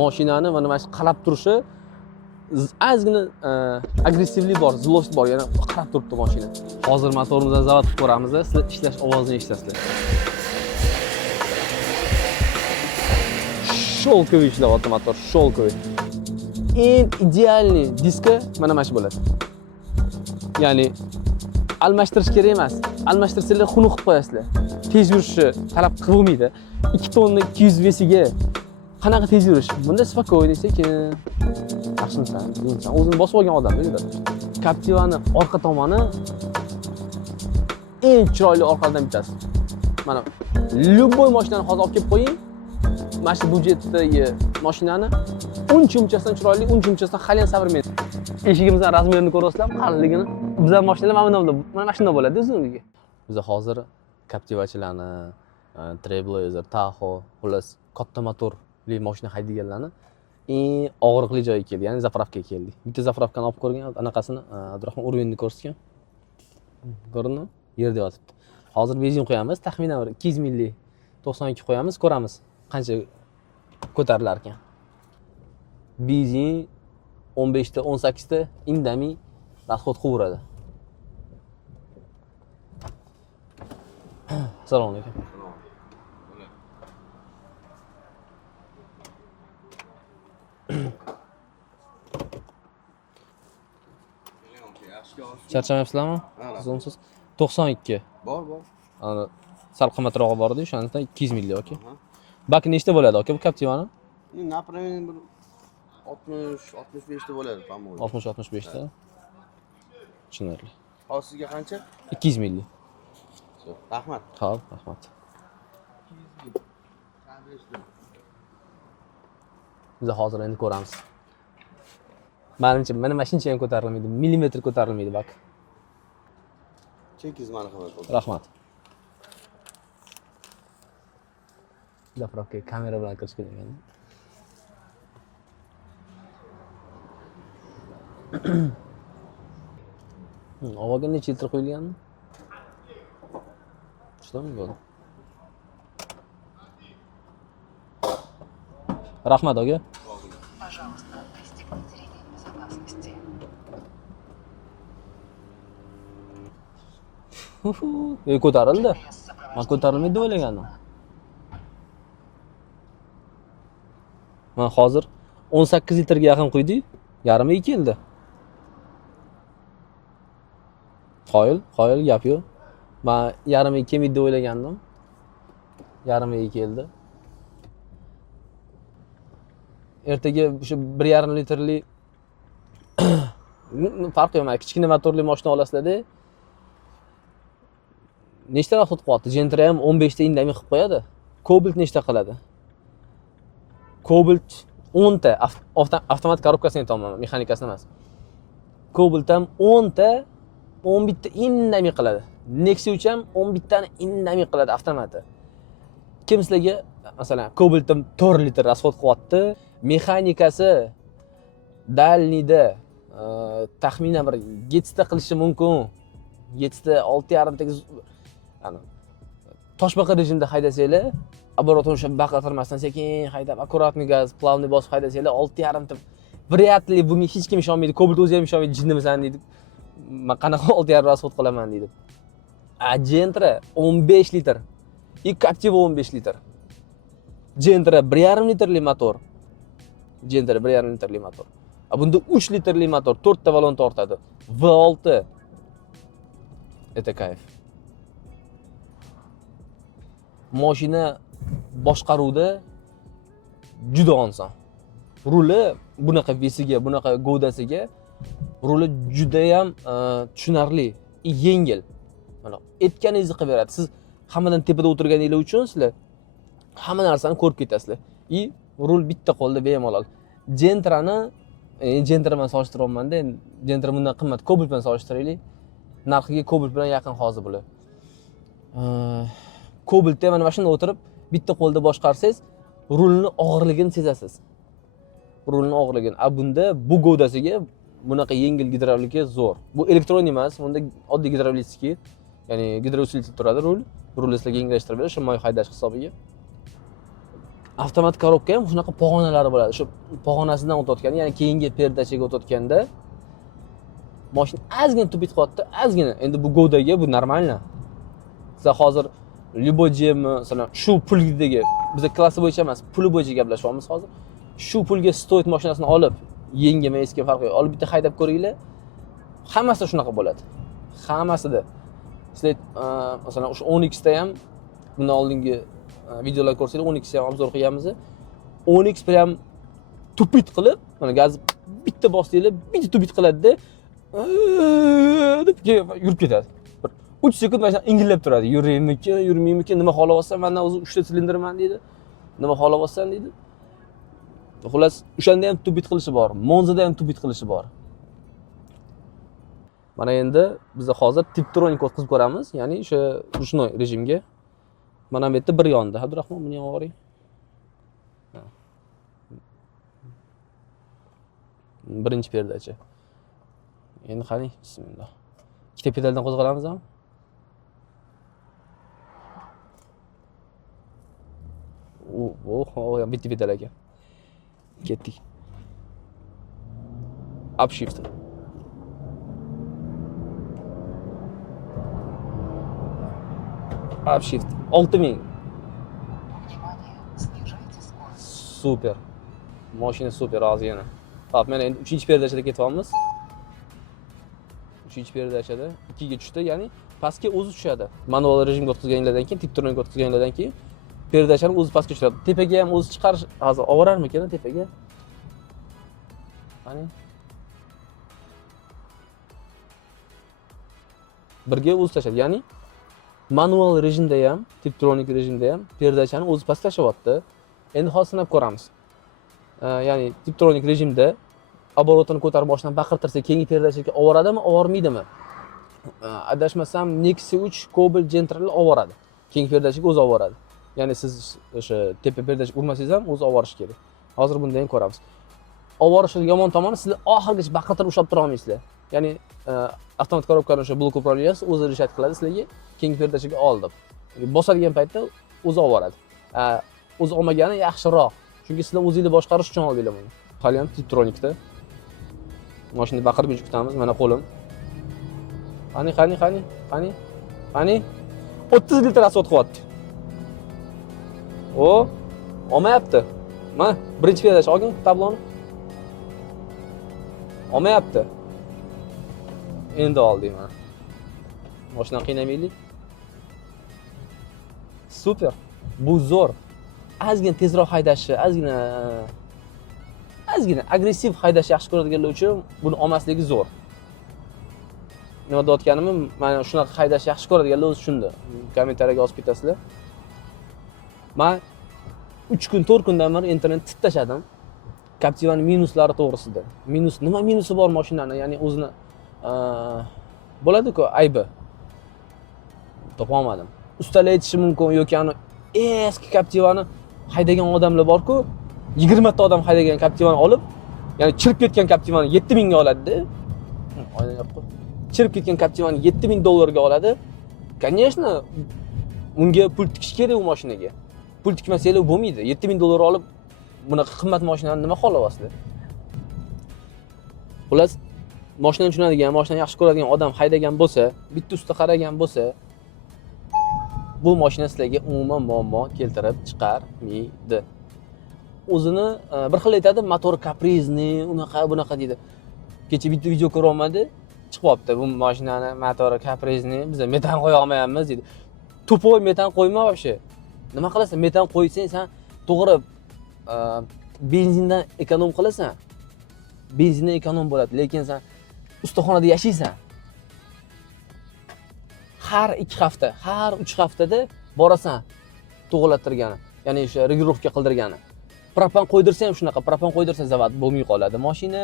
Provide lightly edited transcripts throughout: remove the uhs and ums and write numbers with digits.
Mashinani mana shu qarab turishi ozgina agressivlik bor, zlost bor, yana qarab turibdi mashina. Hozir motorimizdan zavod qilib ko'ramiz, sizlar ishlash ovozini eshitasizlar. Sholkoviy ishlayapti motor, sholkoviy. Eng idealniy diska mana shu bo'ladi. Ya'ni almashtirish kerak emas. Almashtirsanglar xunuk qilib qo'yasizlar. Tez yurishni talab qilmaydi. 2 tonna 200 vesiga qanaqa tez yurish? Bunda spokойный, sekin. Yaxshimisan? O'zim bosib olgan odam edi. Captiva'ni orqa tomoni eng chiroyli orqadan bittasi. Mana любой mashinani hozir olib kelib qo'ying. Mana shu budjetdagi mashinani uncha-unchasidan chiroyli, uncha-unchasidan hali ham savrmen. Eshigimizdan razmerini ko'rasizlarmi? Qalinligini. Bizlar mashinalar mana shunday bo'ladi o'zingizga. Biz hozir Captiva'chilarni, Trailblazer, Tahoe, xullas katta motorli mashina haydaganlarni eng og'riqli joyga keldik, ya'ni zapravkaga keldik. Bitta zapravkani olib ko'rgan, anaqasini Abdurahmon Urvenni ko'rsatgan. Ko'rindimi? Yerda yotibdi. Hozir benzin qo'yamiz, taxminan 200 milli 92 qo'yamiz, ko'ramiz qancha ko'tarilar ekan. Benzin 15 ta 18 ta indamay расход qilaveradi. Assalomu alaykum. Charchamayapsizlarmi? Zo'msiz. 92. Bor. Ana sal qimmatrog'i bor edi, o'shanda 200 milli aka. Bak nechta bo'ladi aka bu Captiva'ni? Направление bir 60-65 ta bo'ladi, по-моему. 60-65 ta. Tushunarli. Hozir sizga qancha? 200 milli. Rahmat. Xo'p, rahmat. Biz hozir endi ko'ramiz. Menimcha mana mashincha ham ko'tarilmaydi, millimetr ko'tarilmaydi bak. Chekingiz mani xizmat. Rahmat. Zapravkaga kamera bilan kirish kerak ekan. Havoga necha litr qo'yilgan? Tushunarli bo'ldi. Rahmat aka. Пожалуйста, пристегните ремень безопасности. Ko'tarildi. Men ko'tarilmaydi deb o'ylagandim. Men hozir 18 litrga yaqin quydik, yarimiga keldi. Qoyil gap yo'q. Men yarimiga kelmaydi deb o'ylagandim. Yarimiga keldi. Ertaga o'sha 1,5 litrli farqi yo'q, kichkina motorli mashina olasizlar-da. Nechta vaqt qilyapti? Gentra ham 15 ta indamay qilib qo'yadi. Cobalt nechta qiladi? Cobalt 10 ta avtomat korobkasini aytaman, mexanikasini emas. Cobalt ham 10 ta 11 ta indamay qiladi. Nexia ham 11 tani indamay qiladi avtomati. Kim sizlarga masalan Cobalt 4 litr расход qilyapti, mexanikasi dalniyda taxminan bir 7 ta qilishi mumkin. 7 ta 6,5 ta yani toshbaqa rejimda haydasanglar, оборотni o'sha baqirtirmasdan sekin haydab, akkuratniy gaz, plavniy bosib haydasanglar 6,5 ta вряд ли bunga hech kim ishonmaydi. Cobalt o'zi ham ishonmaydi, jinnimisan deydi. Men qanaqa 6,5 расход qilaman deydi. Gentra 15 litr. Captiva 15 litr. Gentra 1,5 litrli motor. Gentra 1,5 litrli motor. Bunda 3 litrli motor, 4 ta balon tortadi. V6. Это kayf. Mashina boshqaruvda juda oson. Ruli bunaqa vesiga, bunaqa govdasiga ruli juda ham tushunarli, yengil. Mana aytganingizni qilib beradi. Siz hammadan tepada o'tirganingiz uchun sizlar hamma narsani ko'rib ketasizlar. Rul bitta qo'lda bemalol. Gentrani Gentra bilan solishtiryapman-da. Gentra bundan qimmat. Cobalt bilan solishtiraylik. Narxiga Cobalt bilan yaqin hozir bular. Cobaltda mana shunda o'tirib bitta qo'lda boshqarsangiz, rulni og'irligini sezasiz. Rulni og'irligini. Bunda bu govdasiga bunaqa yengil gidravlika zo'r. Bu elektron emas, bunda oddiy gidravlitskiy, ya'ni gidrousilitel turadi rul. rulni sizlarga yengillashtirib beradi, shimmoy haydash hisobiga. Avtomat korobka ham shunaqa pog'onalari bo'ladi. Shu pog'onasidan o'tayotganda, ya'ni keyingi perdachaga o'tayotganda mashina ozgina tupit qilyapti, ozgina. Endi bu Go'dagi bu normalno. Sizlar hozir Libojem, masalan, shu pulgidagi, biz klassi bo'yicha emas, puli bo'yicha gaplashyapmiz hozir. Shu pulga stoyt mashinasini olib, yengimi, eski farqi yo'q. Olib bitta haydab ko'ringlar. Hammasida shunaqa bo'ladi. Hammasida. Sizlar masalan, o'sha 10X da ham bundan oldingi videolar ko'rsanglar, 10X ham obzor qilganmiz. 10X prям tupit qilib, mana gaz bitta bossanglar, bitta tupit qiladi-da, deb yurib ketadi. 3 sekund mashina ingillab turadi. Yuraymikin, yurmaymikin, nima xohlayapsan, mendan o'zi 3 ta silindrman deydi. Nima xohlayapsan deydi. Xullas, o'shanda ham tupit qilishi bor. Monzada ham tupit qilishi bor. Mana endi biz hozir Tiptronic o'tkazib ko'ramiz, ya'ni o'sha ruchnoy rejimga. Mana bu yerda bir yonda. Abdurahmon, buni ham oling. Birinchi perdachi. Endi qani, bismillah. Ikkita pedaldan qo'zg'alamizmi? Bitta pedal ekan. Ketdik. Upshift. Upshift. 6000. Внимание, снижайте скорость. Super. Mashina super hozir yana. Xo'p, mana endi 3-perdachada ketyapmiz. 3-perdachada 2 ga tushdi, ya'ni pastga o'zi tushadi. Manual rejimga o'tkazganlardan keyin, Tiptronic o'tkazganlardan keyin perdachani o'zi pastga tushiradi. Tepaga ham o'zi chiqarish hozir oborarmikan tepaga? Qani? Birga o'zi tashlaydi. Ya'ni manual rejimda ham, Tiptronic rejimda ham perdachani o'zi pastga tashlayapti. Endi hozir sinab ko'ramiz. Ya'ni Tiptronic rejimda оборотini ko'tarib boshdan baqirtirsa, keyingi perdachaga ovoradimi, ovormaydimi? Adashmasam Nexia 3 Cobalt Gentrail ovoradi. Keyingi perdachaga o'zi ovoradi. Ya'ni siz o'sha tepa perdachaga urmasangiz ham o'zi ovorish kerak. Hozir bunda ham ko'ramiz. Ovorishi yomon tomoni, sizlar oxirigacha baqirtirib ushlab tura olmaysizlar. Ya'ni avtomat korobkaning o'sha blok upravliyasi o'zi reshat qiladi sizlarga, keyingi perdachaga ol deb. Bosadigan paytda o'zi ovoradi. O'zi olmagani yaxshiroq. Chunki sizlar o'zingizni boshqarish uchun oldinglar buni. Hali ham Tiptronicda mashinani baqirib kutamiz. Mana qo'lim. Qani. 30 litr asfalt qilyapti. Olmayapti. Mana birinchi pedacha olgin tabloni. Olmayapti. Endi oldik mana. Mashinani qiynamaylik. Super. Bu zo'r. Ozgina tezroq haydashi, ozgina agressiv haydash yaxshi ko'radiganlar uchun buni olmasligi zo'r. Nima deyotganimni, mana shunaqa haydash yaxshi ko'radiganlar o'zi tushundi. Kommentariyaga yozib ketasizlar. Men 3 kun, 4 kundan beri internetni titlashadim. Captiva'ning minuslari to'g'risida. Nima minusi bor mashinani, ya'ni o'zini bo'ladi-ku, aybi. Topa olmadim. Ustalar aytishi mumkin yoki ani eski Captiva'ni haydagan odamlar bor-ku, 20 ta odam haydagan Captiva'ni olib, ya'ni chirib ketgan Captiva'ni 7000 ga oladi-da. Oyna yo'q. Chirib ketgan Captiva'ni $7000 ga oladi. Конечно, unga pul tikish kerak u mashinaga. Pul tikmasanglar bo'lmaydi. $7000 olib bunaqa qimmat mashinani nima xohlayapsizlar? Xullas, mashinani tushunadigan, mashinani yaxshi ko'radigan odam haydagan bo'lsa, bitta usta qaragan bo'lsa, bu mashina sizlarga umuman muammo keltirib chiqarmaydi. O'zini bir xil aytadi, motor kaprizni, unaqa bunaqa deydi. Kecha bitta video ko'rolmadi, chiqyapti bu mashinani motori kaprizni, biz metan qo'ya olmayapmiz deydi. To'poy metan qo'yma вообще. Nima qilasan? Metan qo'ysang, sen to'g'ri benzindan ekonom qilasan. Benzindan ekonom bo'ladi, lekin sen ustaxonada yashaysan. Har 2 hafta, har 3 haftada borasan to'g'lattirgani, ya'ni o'sha regirovka qildirgani. Propan qo'ydirsa ham shunaqa, propan qo'ydirsa zavod bo'lmay qoladi. Mashina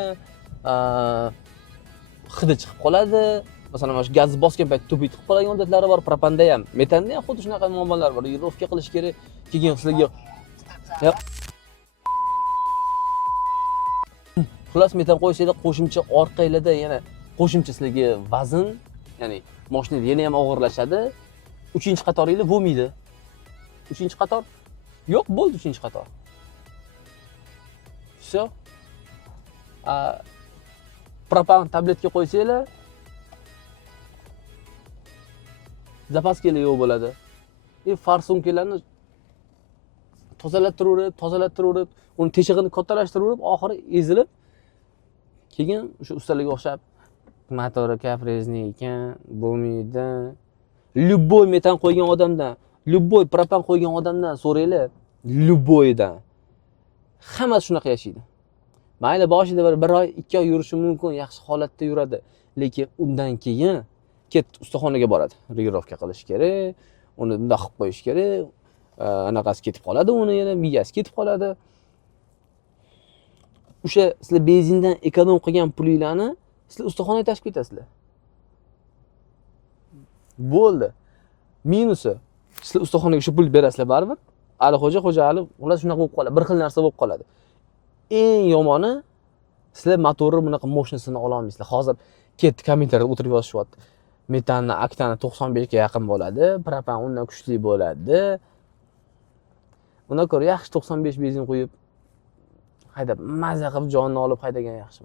hidi chiqib qoladi. Masalan, mana shu gaz bosgan payt tubit chiqib qoladigan odatlari bor. Propanda ham, metanda ham xuddi shunaqa muammolar bor. Regirovka qilish kerak. Keyin sizlarga xullas metan qo'ysanglar, qo'shimcha orqanglarda yana qo'shimcha sizlarga vazn, ya'ni mashinada yana ham og'irlashadi. uchinchi qatoringlar bo'lmaydi. Uchinchi qator yo'q, bo'ldi uchinchi qator. Всё. Propan tabletga qo'ysanglar, zapaskalar yo'q bo'ladi. Farsumkalarni tozalattirib, uni teshig'ini kattalashtirib, oxiri ezilib, keyin o'sha ustalarga o'xshab motori kaprezniy ekan, bo'lmaydi. Любой metan qo'ygan odamdan, любой propan qo'ygan odamdan so'raylar, любойdan. Hammasi shunaqa yashaydi. Mayli boshida bir oy, 2 oy yurishi mumkin, yaxshi holatda yuradi, lekin undan keyin ustaxonaga boradi. Regirovka qilish kerak, uni bunday qilib qo'yish kerak. Anaqasi ketib qoladi, uni yana miyasi ketib qoladi. O'sha sizlar benzindan ekonom qilgan pulinglarni sizlar ustaxonaga tashib ketasizlar. Bo'ldi. Minusi, sizlar ustaxonaga shu pul berasizlar baribir. Alixo'ja, Xo'jaali, ular shunaqa bo'lib qoladi, bir xil narsa bo'lib qoladi. Eng yomoni, sizlar motorni bunaqa moshinasini ola olmaysizlar. Hozir ketdi kommentariyada o'tirib yozishyapti. Metanni, aktani 95 ga yaqin bo'ladi, propan undan kuchli bo'ladi. Undan ko'ra yaxshi 95 benzin qo'yib haydab, maza qilib jonni olib haydagan yaxshi.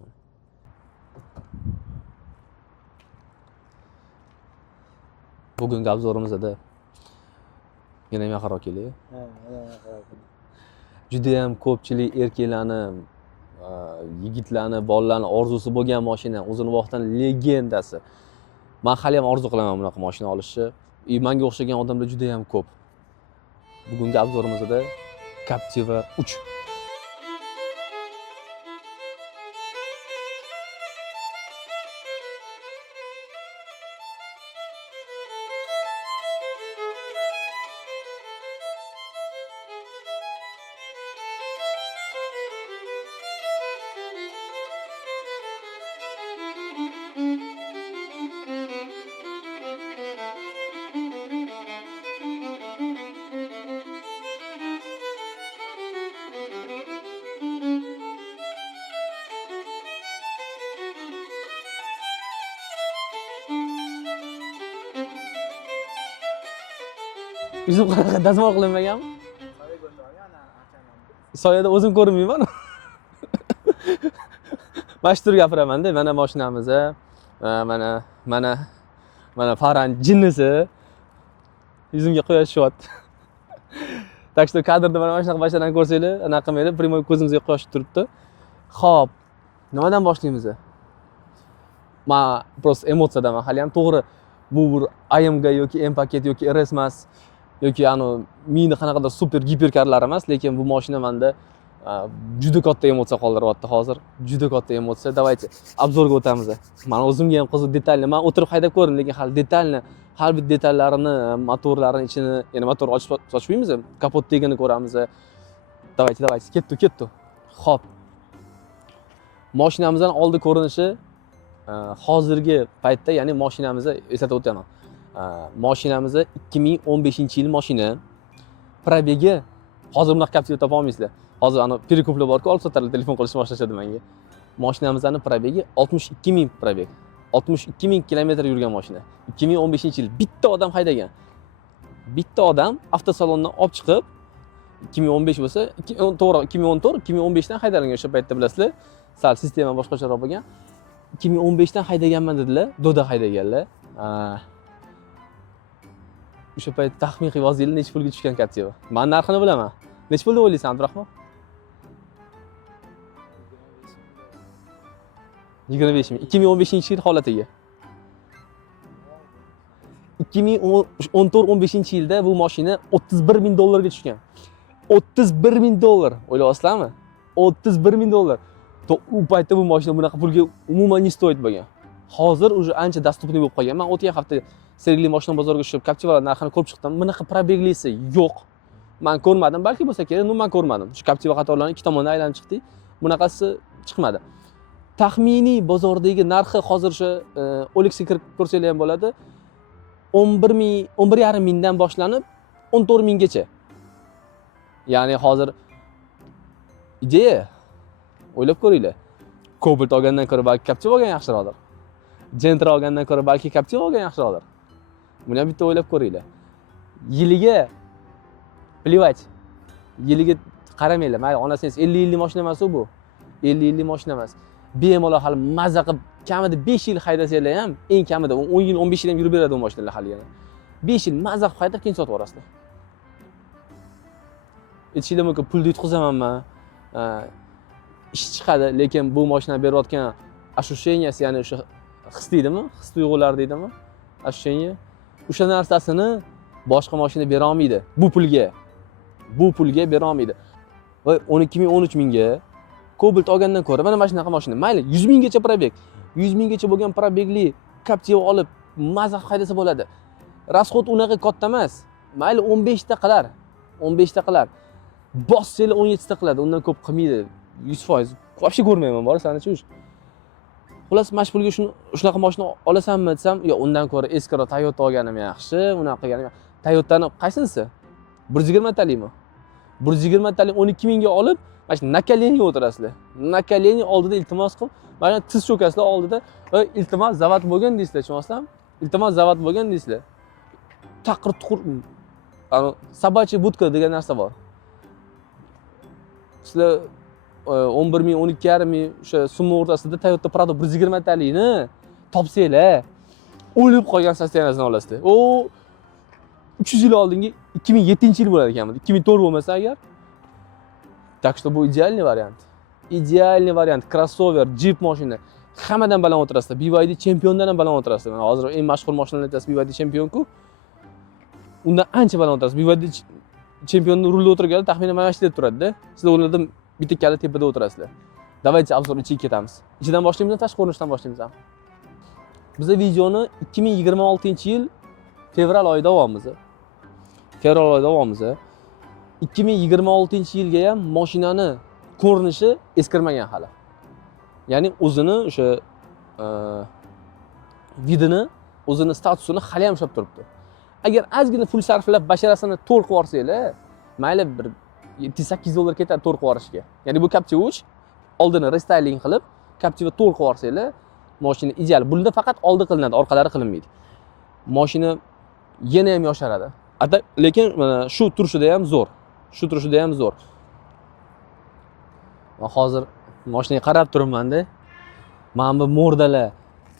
Bugungi obzorimizda yana yaqinroq keling. Juda ham ko'pchilik erkaklarni, yigitlarni, bolalarni orzusi bo'lgan mashina, o'zini vaqtdan legendasi. Men hali ham orzu qilaman bunaqa mashina olishni. Menga o'xshagan odamlar juda ham ko'p. Bugungi obzorimizda Captiva 3. Yuzim qanaqa dazmol qilinmaganmi? Soyada o'zim ko'rinmayman. Mashtur gapiraman-da, mana mashinamiz, mana Faran jinnisi yuzimga quyosh tushyapti. Tak что kadrda mana shunaqa mashinalarni ko'rsanglar, anaqa qilmaydi, primoy ko'zimizga quyosh turibdi. Xo'p, nimadan boshlaymiz? Men просто emotsiyadan, hali ham to'g'ri bu bir AMG yoki M paket yoki RS emas. Yoki meni qanaqadir super giperkarlar emas, lekin bu mashina menda juda katta emotsiya qoldiryapti hozir. Juda katta emotsiya. Давайте obzorga o'tamiz. Mana o'zimga ham qiziq detalni, men o'tirib haydab ko'rdim, lekin hali detalni, har bir detallarini, motorlarning ichini, ya'ni motor ochmaymiz, kapot tegini ko'ramiz. Давайте, ketdi. Xo'p. Mashinamizning oldi ko'rinishi hozirgi paytda, ya'ni mashinamizni eslatib o'taman. Mashinamiz 2015-yil mashina. Probegi hozir bunaqa Captiva topa olmaysizlar. Hozir perekuplar bor-ku, olib sotarlar, telefon qilishni boshlashadi menga. Mashinamizning probegi 62 000 probeg. 62 000 kilometr yurgan mashina. 2015-yil bitta odam haydagan. Bitta odam avtosalondan olib chiqib 2015 bo'lsa, to'g'ri 2014, 2015 dan haydalangan o'sha paytda bilasizlar. Sal sistema boshqacharoq bo'lgan. 2015 dan haydaganman dedilar, Doda haydaganlar. O'sha payt taxmin qilib yozinglar, necha pulga tushgan Captiva. Men narxini bilaman. Necha pul deb o'ylaysan, Abdurahmon? 25 ming. 2015-yil holatiga. 2014-15-yilda bu mashina 31 ming dollarga tushgan. 31 ming dollar. O'ylayapsizlarmi? 31 ming dollar. U paytda bu mashina bunaqa pulga umuman ne stoyt bo'lgan. Hozir уже ancha dostupniy bo'lib qolgan. Men o'tgan hafta Sergeli mashina bozoriga tushib, Captivalar narxini ko'rib chiqdim. Bunaqa probeglisi yo'q. Men ko'rmadim, balki bo'lsa kerak, men ko'rmadim. Shu Captiva qatorlarni ikki tomondan aylanib chiqdik. Bunaqasi chiqmadi. Taxminiy bozordagi narxi hozir o'sha OLXga kirib ko'rsanglar ham bo'ladi. 11 ming, 11,5 mingdan boshlanib 14 minggacha. Ya'ni hozir ideya o'ylab ko'ringlar. Cobalt olgandan ko'ra balki Captiva olgan yaxshiroqdir. Gentra olgandan ko'ra balki Captiva olgan yaxshiroqdir. Buni ham bitta o'ylab ko'ringlar. yiliga плевать. Yiliga qaramanglar. Mayli, onasingiz 50 mashina emas bu. 50 mashina emas. Bemalol hali mazza qilib kamida 5 yil haydasanglar ham, eng kamida 10 yil, 15 yil ham yurib beradi bu mashinalar hali yana. 5 yil mazza qilib haydab keyin sotib yuborasizlar. Aytishinglar mumkin, pulni yutqizamanmi? Ish chiqadi, lekin bu mashinani berayotgan ощущенияsi, ya'ni o'sha his deydimi? His tuyg'ular deydimi? Ощущение. O'sha narsasini boshqa mashina bera olmaydi. Bu pulga bera olmaydi. Voy 12 ming, 13 mingga Cobalt olgandan ko'ra mana shunaqa mashina. Mayli 100 minggacha probeg. 100 minggacha bo'lgan probegli Captiva olib mazza haydasa bo'ladi. Расход unaqa katta emas. Mayli 15 ta qilar. 15 ta qilar. Bossanglar 17 ta qiladi. Undan ko'p qilmaydi. 100%. Вообще ko'rmayman, bor sani chush. Xullas, mana shu pulga shunaqa mashina olasanmi desam, yo undan ko'ra eskiroq Toyota olganim yaxshi, unaqa qilganim. Toyotani qaysinisi? 120 talikmi? 120 talik 12 mingga olib, mana shu nakoleniga o'tirasizlar. Nakoleni oldida iltimos qilib, mana tiz cho'kasizlar oldida, iltimos zavod bo'lgan deysizlar, tushunasizlarmi? Iltimos zavod bo'lgan deysizlar. Taqir-tuqur, собачья budka degan narsa bor. Sizlar 11 ming, 12,5 ming o'sha summa o'rtasida Toyota Prado 120 talikni topsanglar, o'lib qolgan sosteniyasini olasizlar. O 300 yil oldingi 2007-yil bo'ladi ekanmi? 2004 bo'lmasa agar. Так что bu idealniy variant. Idealniy variant. Crossover, Jeep mashina. Hammadan baland o'tirasizlar. BYD Championdan ham baland o'tirasizlar. Mana hozir eng mashhur mashinalar aytasiz BYD Champion-ku. Undan ancha baland o'tirasiz. BYD Championning rulida o'tirganda taxminan mana shu deb turadi-da. Sizlar o'rnida bitta kalla tepada o'tirasizlar. Давайте obzor ichiga ketamiz. Ichidan boshlaymiz, tashqi ko'rinishdan boshlaymiz ham. Biz videoni 2026-yil fevral oyida olyapmiz. Fevral oyida olyapmiz. 2026-yilga ham mashinani ko'rinishi eskirmagan hali. Ya'ni o'zini o'sha vidini, o'zini statusini hali ham ushlab turibdi. Agar ozgina pul sarflab basharasini to'r qilib olsanglar, mayli bir $700-800 ketadi to'r qilib olishga. Ya'ni bu Captiva 3 oldini restyling qilib, Captiva to'r qilib olsanglar, mashina ideal. Bunda faqat oldi qilinadi, orqalari qilinmaydi. Mashina yana ham yosharadi. Lekin mana shu turishida ham zo'r. Shu turishida ham zo'r. Men hozir mashinaga qarab turibman-da. Mana bu mordalar,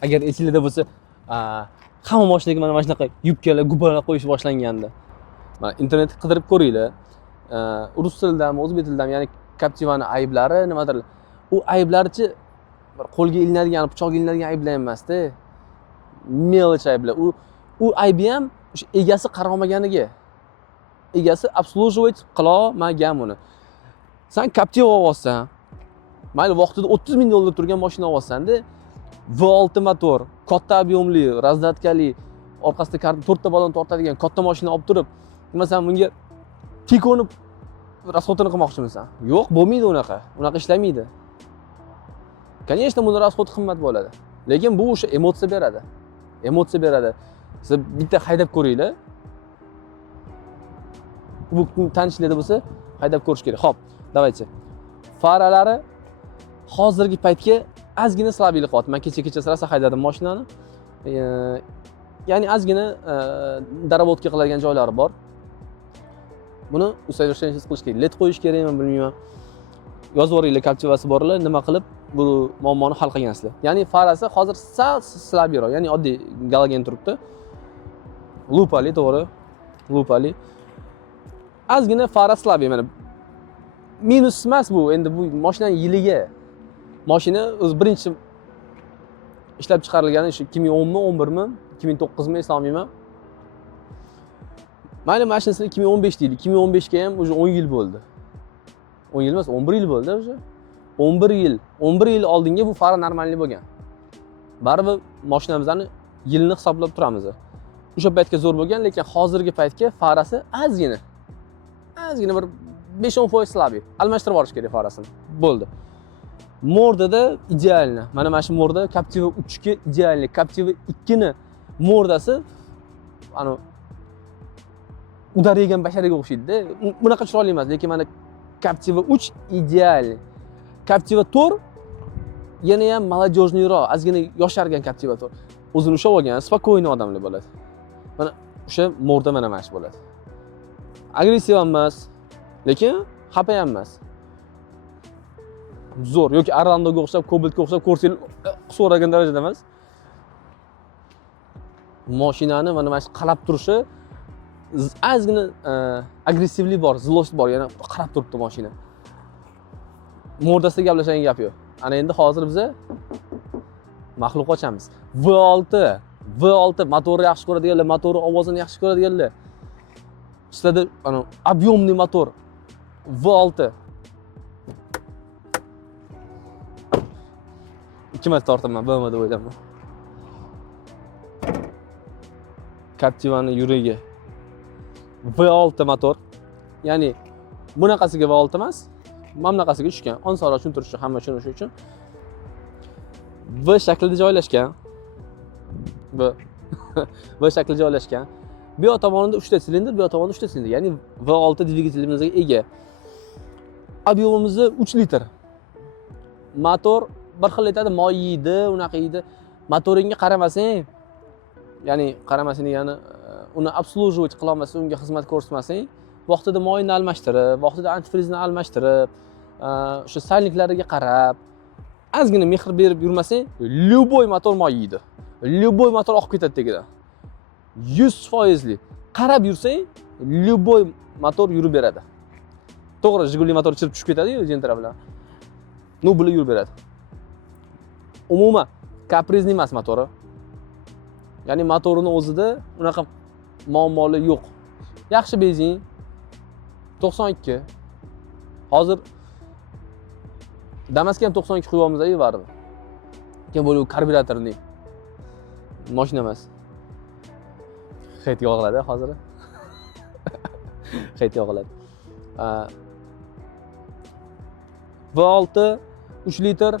agar esingizda bo'lsa, hamma mashinaga mana shunaqa yubkalar, gubalar qo'yish boshlanganda. Mana internetda qidirib ko'ringlar. Rus tilidami, o'zbek tilidami, ya'ni Captiva'ning ayblari nimadir. U ayblarchi bir qo'lga ilinadigan, pichoqga ilinadigan ayblar emas-da. Mелочь ayblar. U aybi ham o'sha egasi qaramaganiga. Egasi обслуживать qila olmagan buni. Sen Captiva olsan, mayli vaqtida $30 ming turgan mashina olsan-da, V6 motor, katta ob'yomli, razdatkali, orqasida 4 ta balon tortadigan katta mashina olib turib, masalan bunga Tikoni расходini qilmoqchimisan? Yo'q, bo'lmaydi unaqa. Unaqa ishlamaydi. Конечно, buni расход qimmat bo'ladi. Lekin bu o'sha emotsiya beradi. Emotsiya beradi. Siz bitta haydab ko'ringlar. Bu tanishlarda bo'lsa, haydab ko'rish kerak. Xo'p, давайте. Faralari hozirgi paytga ozgina slabiylik qilyapti. Men kecha rosa haydadim mashinani. Ya'ni ozgina darabotka qiladigan joylari bor. Buni усовершенствовать qilish kerak. LED qo'yish kerakmi, bilmayman. Yozib yuboringlar, Captiva'si borlar, nima qilib bu muammoni hal qilgansizlar. Ya'ni farasi hozir sal slabiyroq, ya'ni oddiy galogen turibdi. Lupali, to'g'ri. Lupali. Ozgina fara slabiy mana. Minus emas bu, endi bu mashinaning yiliga. Mashina o'zi birinchi ishlab chiqarilgani shu 2010 mi, 11 mi, 2009 mi eslolmayman. Mayli mashinasi 2015 deydi. 2015 ga ham o'sha 10 yil bo'ldi. 10 yil emas, 11 yil bo'ldi o'sha. 11 yil oldinga bu fara normalniy bo'lgan. Baribir mashinamizni yilni hisoblab turamiz. O'sha paytga zo'r bo'lgan, lekin hozirgi paytga farasi ozgina bir 5-10% slabiy. Almashtirib olish kerak farasini. Bo'ldi. Mordada idealni. Mana shu morda Captiva 3 ga idealni. Captiva 2 ni mordasi ana udar yegan basharaga o'xshaydi-da. Bunaqa chiroyli emas, lekin mana Captiva 3 idealni. Captiva 4 yana ham молодежныйroq, ozgina yoshargan Captiva 4. O'zini ushlab olgan, spokойniy odamlar bo'ladi. Mana o'sha morda mana shu bo'ladi. agressiv ham emas, lekin xafa ham emas. Zo'r yoki Arlandoga o'xshab, Cobaltga o'xshab ko'rsangiz so'ragan darajada emas. Mashinani mana shu qarab turishi ozgina agressivlik bor, zlost bor, yana qarab turibdi mashina. Mordasida gaplashadigan gap yo'q. Ana endi hozir biz maxluq ochamiz. V6 motorni yaxshi ko'radiganlar, motorni ovozini yaxshi ko'radiganlar. Sizlarda ana объемный motor V6 2 marta tortaman, bo'lma deb o'ylayman. Captiva'ni yuragi V6 motor. Ya'ni bunaqasiga V6 emas, mamnaqasiga tushgan. Osonroq tushuntirish hamma tushunishi uchun. V shaklida joylashgan. V shaklida joylashgan. Bu yoq tomonida 3 ta silindr, bu yoq tomonida 3 ta silindr. Ya'ni V6 dvigatelimizga ega. Объемimiz 3 litr. Motor bir xil aytadi, moy yeydi, unaqa yeydi. Motoringga qaramasang, ya'ni qaramasang degani uni обслуживать qila olmasang, unga xizmat ko'rsatmasang, vaqtida moyni almashtirib, vaqtida antifrizni almashtirib, o'sha salniklariga qarab, ozgina mehr berib yurmasang, любой motor moy yeydi. Любой motor oqib ketadi tagidan. 100%lik. Qarab yursang, любой motor yurib beradi. To'g'ri, Jiguli motor chirib tushib ketadi-yu, Gentra bilan. No bular yurib beradi. Umuman kaprizli emas motori. Ya'ni motorini o'zida unaqa muammoli yo'q. Yaxshi benzin 92. Hozir Damas'ga ham 92 quyamiz-ku baribir. Kim bo'lu karburatorning mashina emas. Xet yog'iladi hozir. Xet yog'iladi. V6 3 litr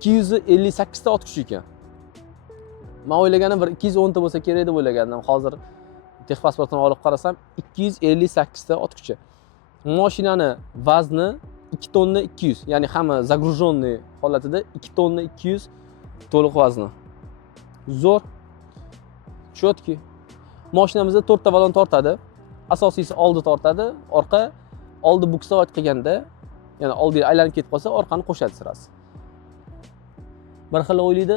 258 ta ot kuchi ekan. Men o'ylaganim bir 210 ta bo'lsa kerak deb o'ylagandim. Hozir texpasportini olib qarasam 258 ta ot kuchi. Mashinani vazni 2 tonna 200, ya'ni hamma загруженный holatida 2 tonna 200 to'liq vazni. Zo'r. Chotki. Mashinamizda 4 ta balon tortadi. Asosiysi oldi tortadi, orqa oldi buksovat qilganda, ya'ni oldiga aylanib ketib qolsa, orqani qo'shadi sirasi. Bir xil o'ylaydi,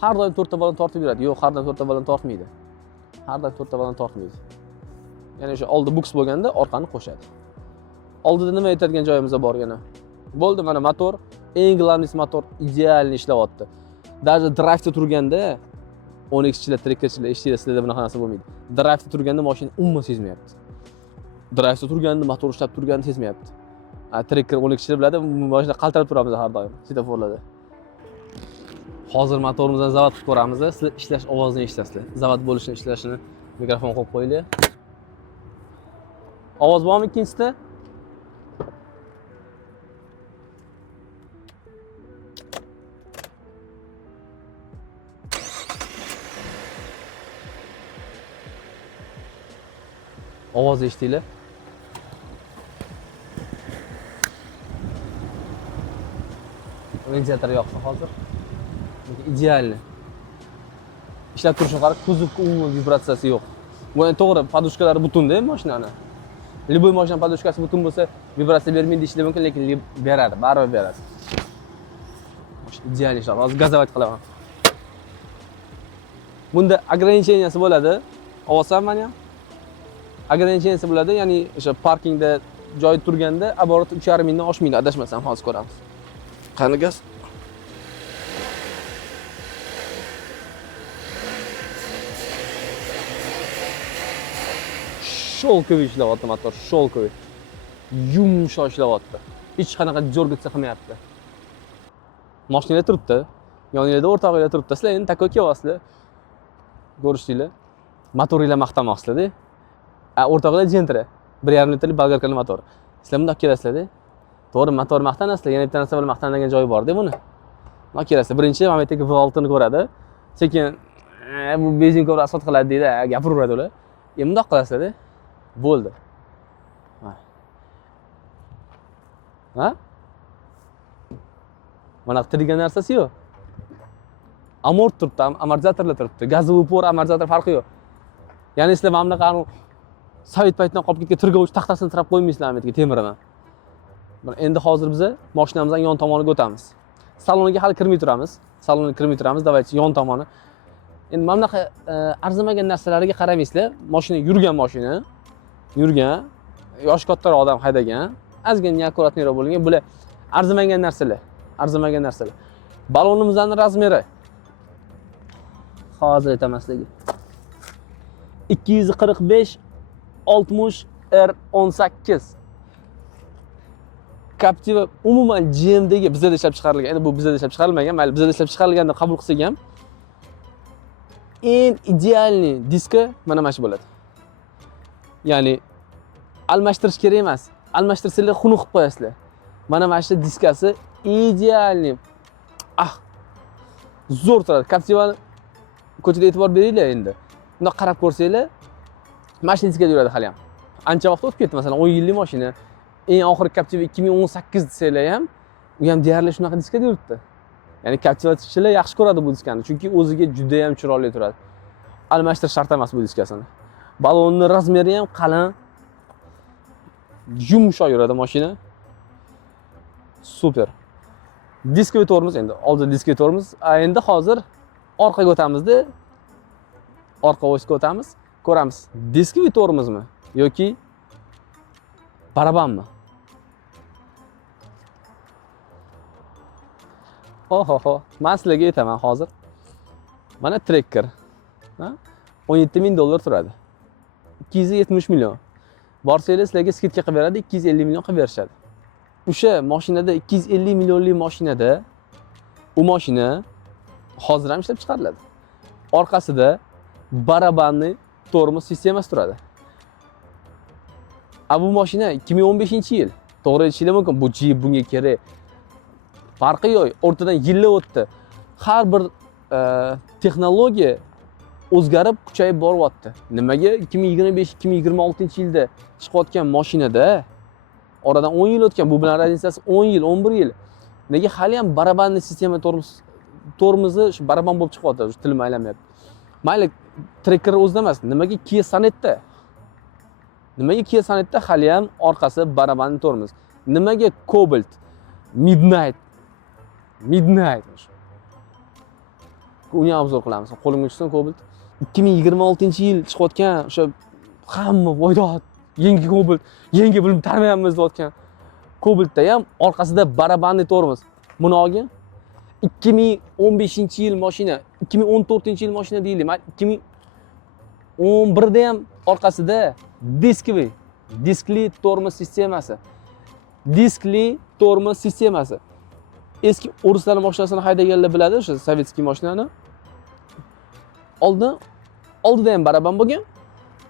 har doim 4 ta balon tortib yuradi. Yo'q, har doim 4 ta balon tortmaydi. Har doim 4 ta balon tortmaydi. Ya'ni o'sha oldi buks bo'lganda orqani qo'shadi. Oldida nima aytadigan joyimiz bor yana. Bo'ldi, mana motor, eng главный motor ideal ishlayapti. Даже drive'da turganda 10xchilar, trekkerchilar, eshitishlar sizlarda bunaqa narsa bo'lmaydi. Drive'da turganda mashina umuman sezmayapti. Drive'da turganda, motor ishlab turganda sezmayapti. Trekker 10xchilar biladi, mashina qaltirab turamiz har doim svetoforlarda. Hozir motorimizni zavod qilib ko'ramiz. Sizlar ishlash ovozini eshitasizlar. Zavod bo'lishini, ishlashini mikrofon qo'yib qo'yinglar. Ovoz bormi ikkinchisida? Ovoz eshitinglar. Ventilator yoqdi hozir. Ideal. Ishlab turishini qarab, kuzovga umuman vibratsiyasi yo'q. Bu ham to'g'ri, podushkalari butunda mashinani. Любой mashina podushkasi butun bo'lsa, vibratsiya bermaydi deyishlar mumkin, lekin beradi, baribir beradi. Ideal ishlar. Hozir gazovat qilaman. Bunda ограниченияsi bo'ladi. Ovosan mana ham. Ограниченияsi bo'ladi, ya'ni o'sha parkingda joy turganda оборот 3,5 mingdan oshmaydi, adashmasam hozir ko'ramiz. Qani gaz? Sholkoviy ishlayapti motor, sholkoviy. Yumshoq ishlayapti. Hech qanaqa jo'rgitsa qilmayapti. Mashinalar turibdi. Yoningizda o'rtog'inglar turibdi. Sizlar endi takoy kelyapsizlar. Ko'rishdinglar. Motoringlar maqtamoqsizlar-da. O'rtog'inglar Gentra 1,5 litrli bolgarkali motor. Sizlar bundoq kelasizlar-da. To'g'ri, motor maqtanasizlar, yana bitta narsa bilan maqtanadigan joyi bor-da buni. Bundoq kelasizlar. Birinchi momentdagi V6 ni ko'radi. Sekin bu benzin ko'proq asfalt qiladi deydi, gapiraveradi ular. Endi bundoq qilasizlar-da. Bo'ldi. Ha? Mana qiladigan narsasi yo'q. Amort turibdi, amortizatorlar turibdi. Gazovoy por, amortizator farqi yo'q. Ya'ni sizlar mana bunaqa sovet paytidan qolib ketgan tirgovich taxtasini tirab qo'ymaysizlar bu temirni. Endi hozir biz mashinamizning yon tomoniga o'tamiz. Saloniga hali kirmay turamiz. Salonga kirmay turamiz. Davaychi yon tomoni. Endi mana bunaqa arzimagan narsalarga qaramaysizlar. Mashina yurgan mashina. Yurgan, yoshi kattaroq odam haydagan. Ozgina akkuratniroq bo'lgan. Bular arzimagan narsalar. Arzimagan narsalar. Balonimizning razmeri. Hozir aytaman sizlarga. 245 60 R18. Captiva umuman GMdagi bizda ishlab chiqarilgan. Endi bu bizda ishlab chiqarilmagan, mayli bizda ishlab chiqarilganini qabul qilsak ham eng idealniy diska mana shu bo'ladi. Ya'ni almashtirish kerak emas. Almashtirsanglar xunuk qilib qo'yasizlar. Mana shu diskasi idealniy. Zo'r turadi. Captivani ko'chada e'tibor beringlar endi. Bunda qarab ko'rsanglar, mashina diskada yuradi hali ham. Ancha vaqt o'tib ketdi, masalan 10 yillik mashina. Eng oxirgi Captiva 2018 desanglar ham, u ham deyarli shunaqa diskada yuribdi. Ya'ni Captivachilar yaxshi ko'radi bu diskani, chunki o'ziga juda ham chiroyli turadi. Almashtirish shart emas bu diskasini. Balonning razmeri ham qalin. Yumshoq yuradi mashina. Super. Diskoviy tormoz endi, oldin diskoviy tormoz, endi hozir orqaga o'tamizda. Orqa osga o'tamiz, ko'ramiz. Diskoviy tormozmi yoki barabanmi? Oho, men sizlarga aytaman hozir. Mana Tracker. $17,000 turadi. 270 million. Borsanglar sizlarga skidka qilib beradi, 250 million qilib berishadi. O'sha mashinada 250 millionlik mashinada u mashina hozir ham ishlab chiqariladi. Orqasida barabanli tormoz sistemasi turadi. Bu mashina 2015-yil. To'g'ri aytishinglar mumkin, bu Jeep bunga kerak. Farqi yo'q, o'rtadan yillar o'tdi. Har bir texnologiya o'zgarib, kuchayib boryapti. Nimaga 2025-2026-yilda chiqayotgan mashinada oradan 10 yil o'tgan, bu bilan razницasi 10 yil, 11 yil. Nega hali ham barabanli sistema tormozi shu baraban bo'lib chiqyapti, shu tilim aylanmayapti. Mayli Tracker o'zida emas, nimaga Kia Sonetda? Nimaga Kia Sonetda hali ham orqasi barabanli tormoz? Nimaga Cobalt, Midnight. Uni obzor qilamiz. Qo'limga tushsin Cobalt. 2026-yil chiqayotgan o'sha hamma voydod yangi Cobalt, yangi bilim tanimayapmiz deyotgan Cobaltda ham orqasida barabanli tormoz. Buni olgin. 2015-yil mashina, 2014-yil mashina deylik. 2011da ham orqasida diskli tormoz sistemasi. Diskli tormoz sistemasi. Eski o'rislar mashinasini haydaganlar biladi, o'sha sovetskiy mashinani. Oldida ham baraban bo'lgan,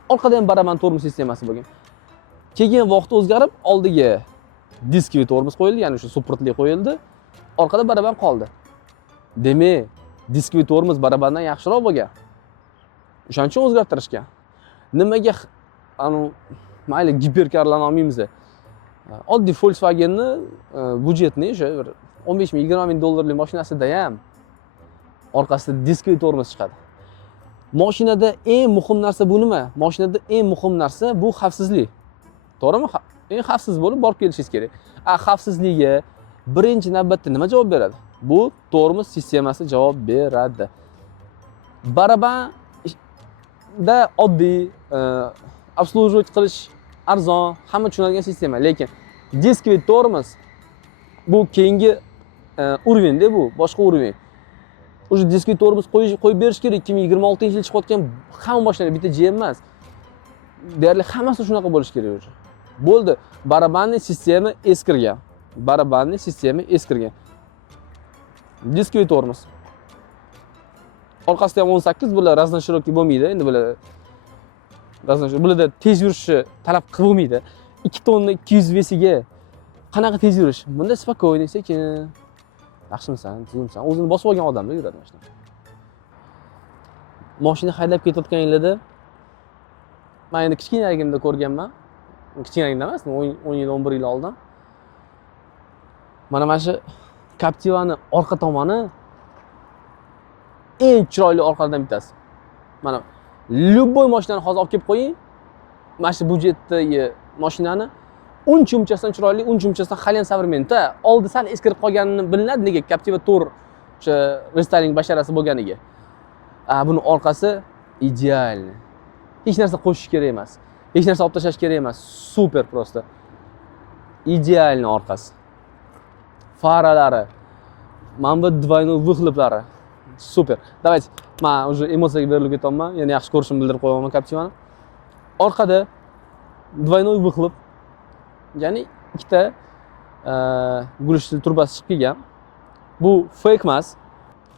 orqada ham baraban tormoz sistemasi bo'lgan. Keyin vaqt o'zgarib, oldiga diskli tormoz qo'yildi, ya'ni o'sha supportli qo'yildi. Orqada baraban qoldi. Demak, diskli tormoz barabandan yaxshiroq bo'lgan. O'shaning uchun o'zgartirishgan. Nimaga mayli giperkarlarni olmaymiz. Oddiy Volkswagenni budjetni o'sha 15-20 ming dollarlik mashinasida ham orqasida diskli tormoz chiqadi. Mashinada eng muhim narsa bu nima? Mashinada eng muhim narsa bu xavfsizlik. To'g'rimi? Eng xavfsiz bo'lib borib kelishingiz kerak. Xavfsizligiga birinchi navbatda nima javob beradi? Bu tormoz sistemasi javob beradi. Barabanda oddiy obsluživать qilish arzon, hamma tushunadigan sistema, lekin diskli tormoz bu keyingi urovenda, bu boshqa urovень. O'sha diskli tormoz qo'yib berish kerak. 2026-yil chiqayotgan hamma mashinalar bitta GM emas. Deyarli hammasi shunaqa bo'lish kerak o'sha. Bo'ldi. Barabanli sistema eskirgan. Barabanli sistema eskirgan. Diskli tormoz. Orqasida ham 18 bular raznashirokki bo'lmaydi. Endi bularda tez yurishni talab qilmaydi. 2 tonna 200 vesiga qanaqa tez yurish? Bunda spokойный, sekin. Yaxshimisan, tuzimsan. O'zini bosib olgan odamlar yuradi mashina. Mashina haydab ketayotganinglarda men endi kichkinaligimda ko'rganman. Kichkinaligimda emas, 10 yil, 11 yil oldin. Mana shu Captivani orqa tomoni eng chiroyli orqalardan bittasi. Mana Любой mashinani hozir olib kelib qo'ying. Mana shu budjetdagi mashinani uncha umchasidan chiroyli, uncha umchasidan hali ham современный. Oldi sal eskirib qolganini bilinadi, nega Captiva Tour o'sha restyling basharasi bo'lganiga. Buni orqasi idealniy. Hech narsa qo'shish kerak emas. Hech narsa olib tashlash kerak emas. Super просто. Idealniy orqasi. Faralari. Mana bu двойной выхлоплari. Super. Давайте, men уже emotsiyaga berilib ketyapman. Yana yaxshi ko'rishimni bildirib qo'yaman Captiva'ni. Orqada двойной выхлоп. Ya'ni ikkita gulishli turbasi chiqib kelgan. Bu fake emas.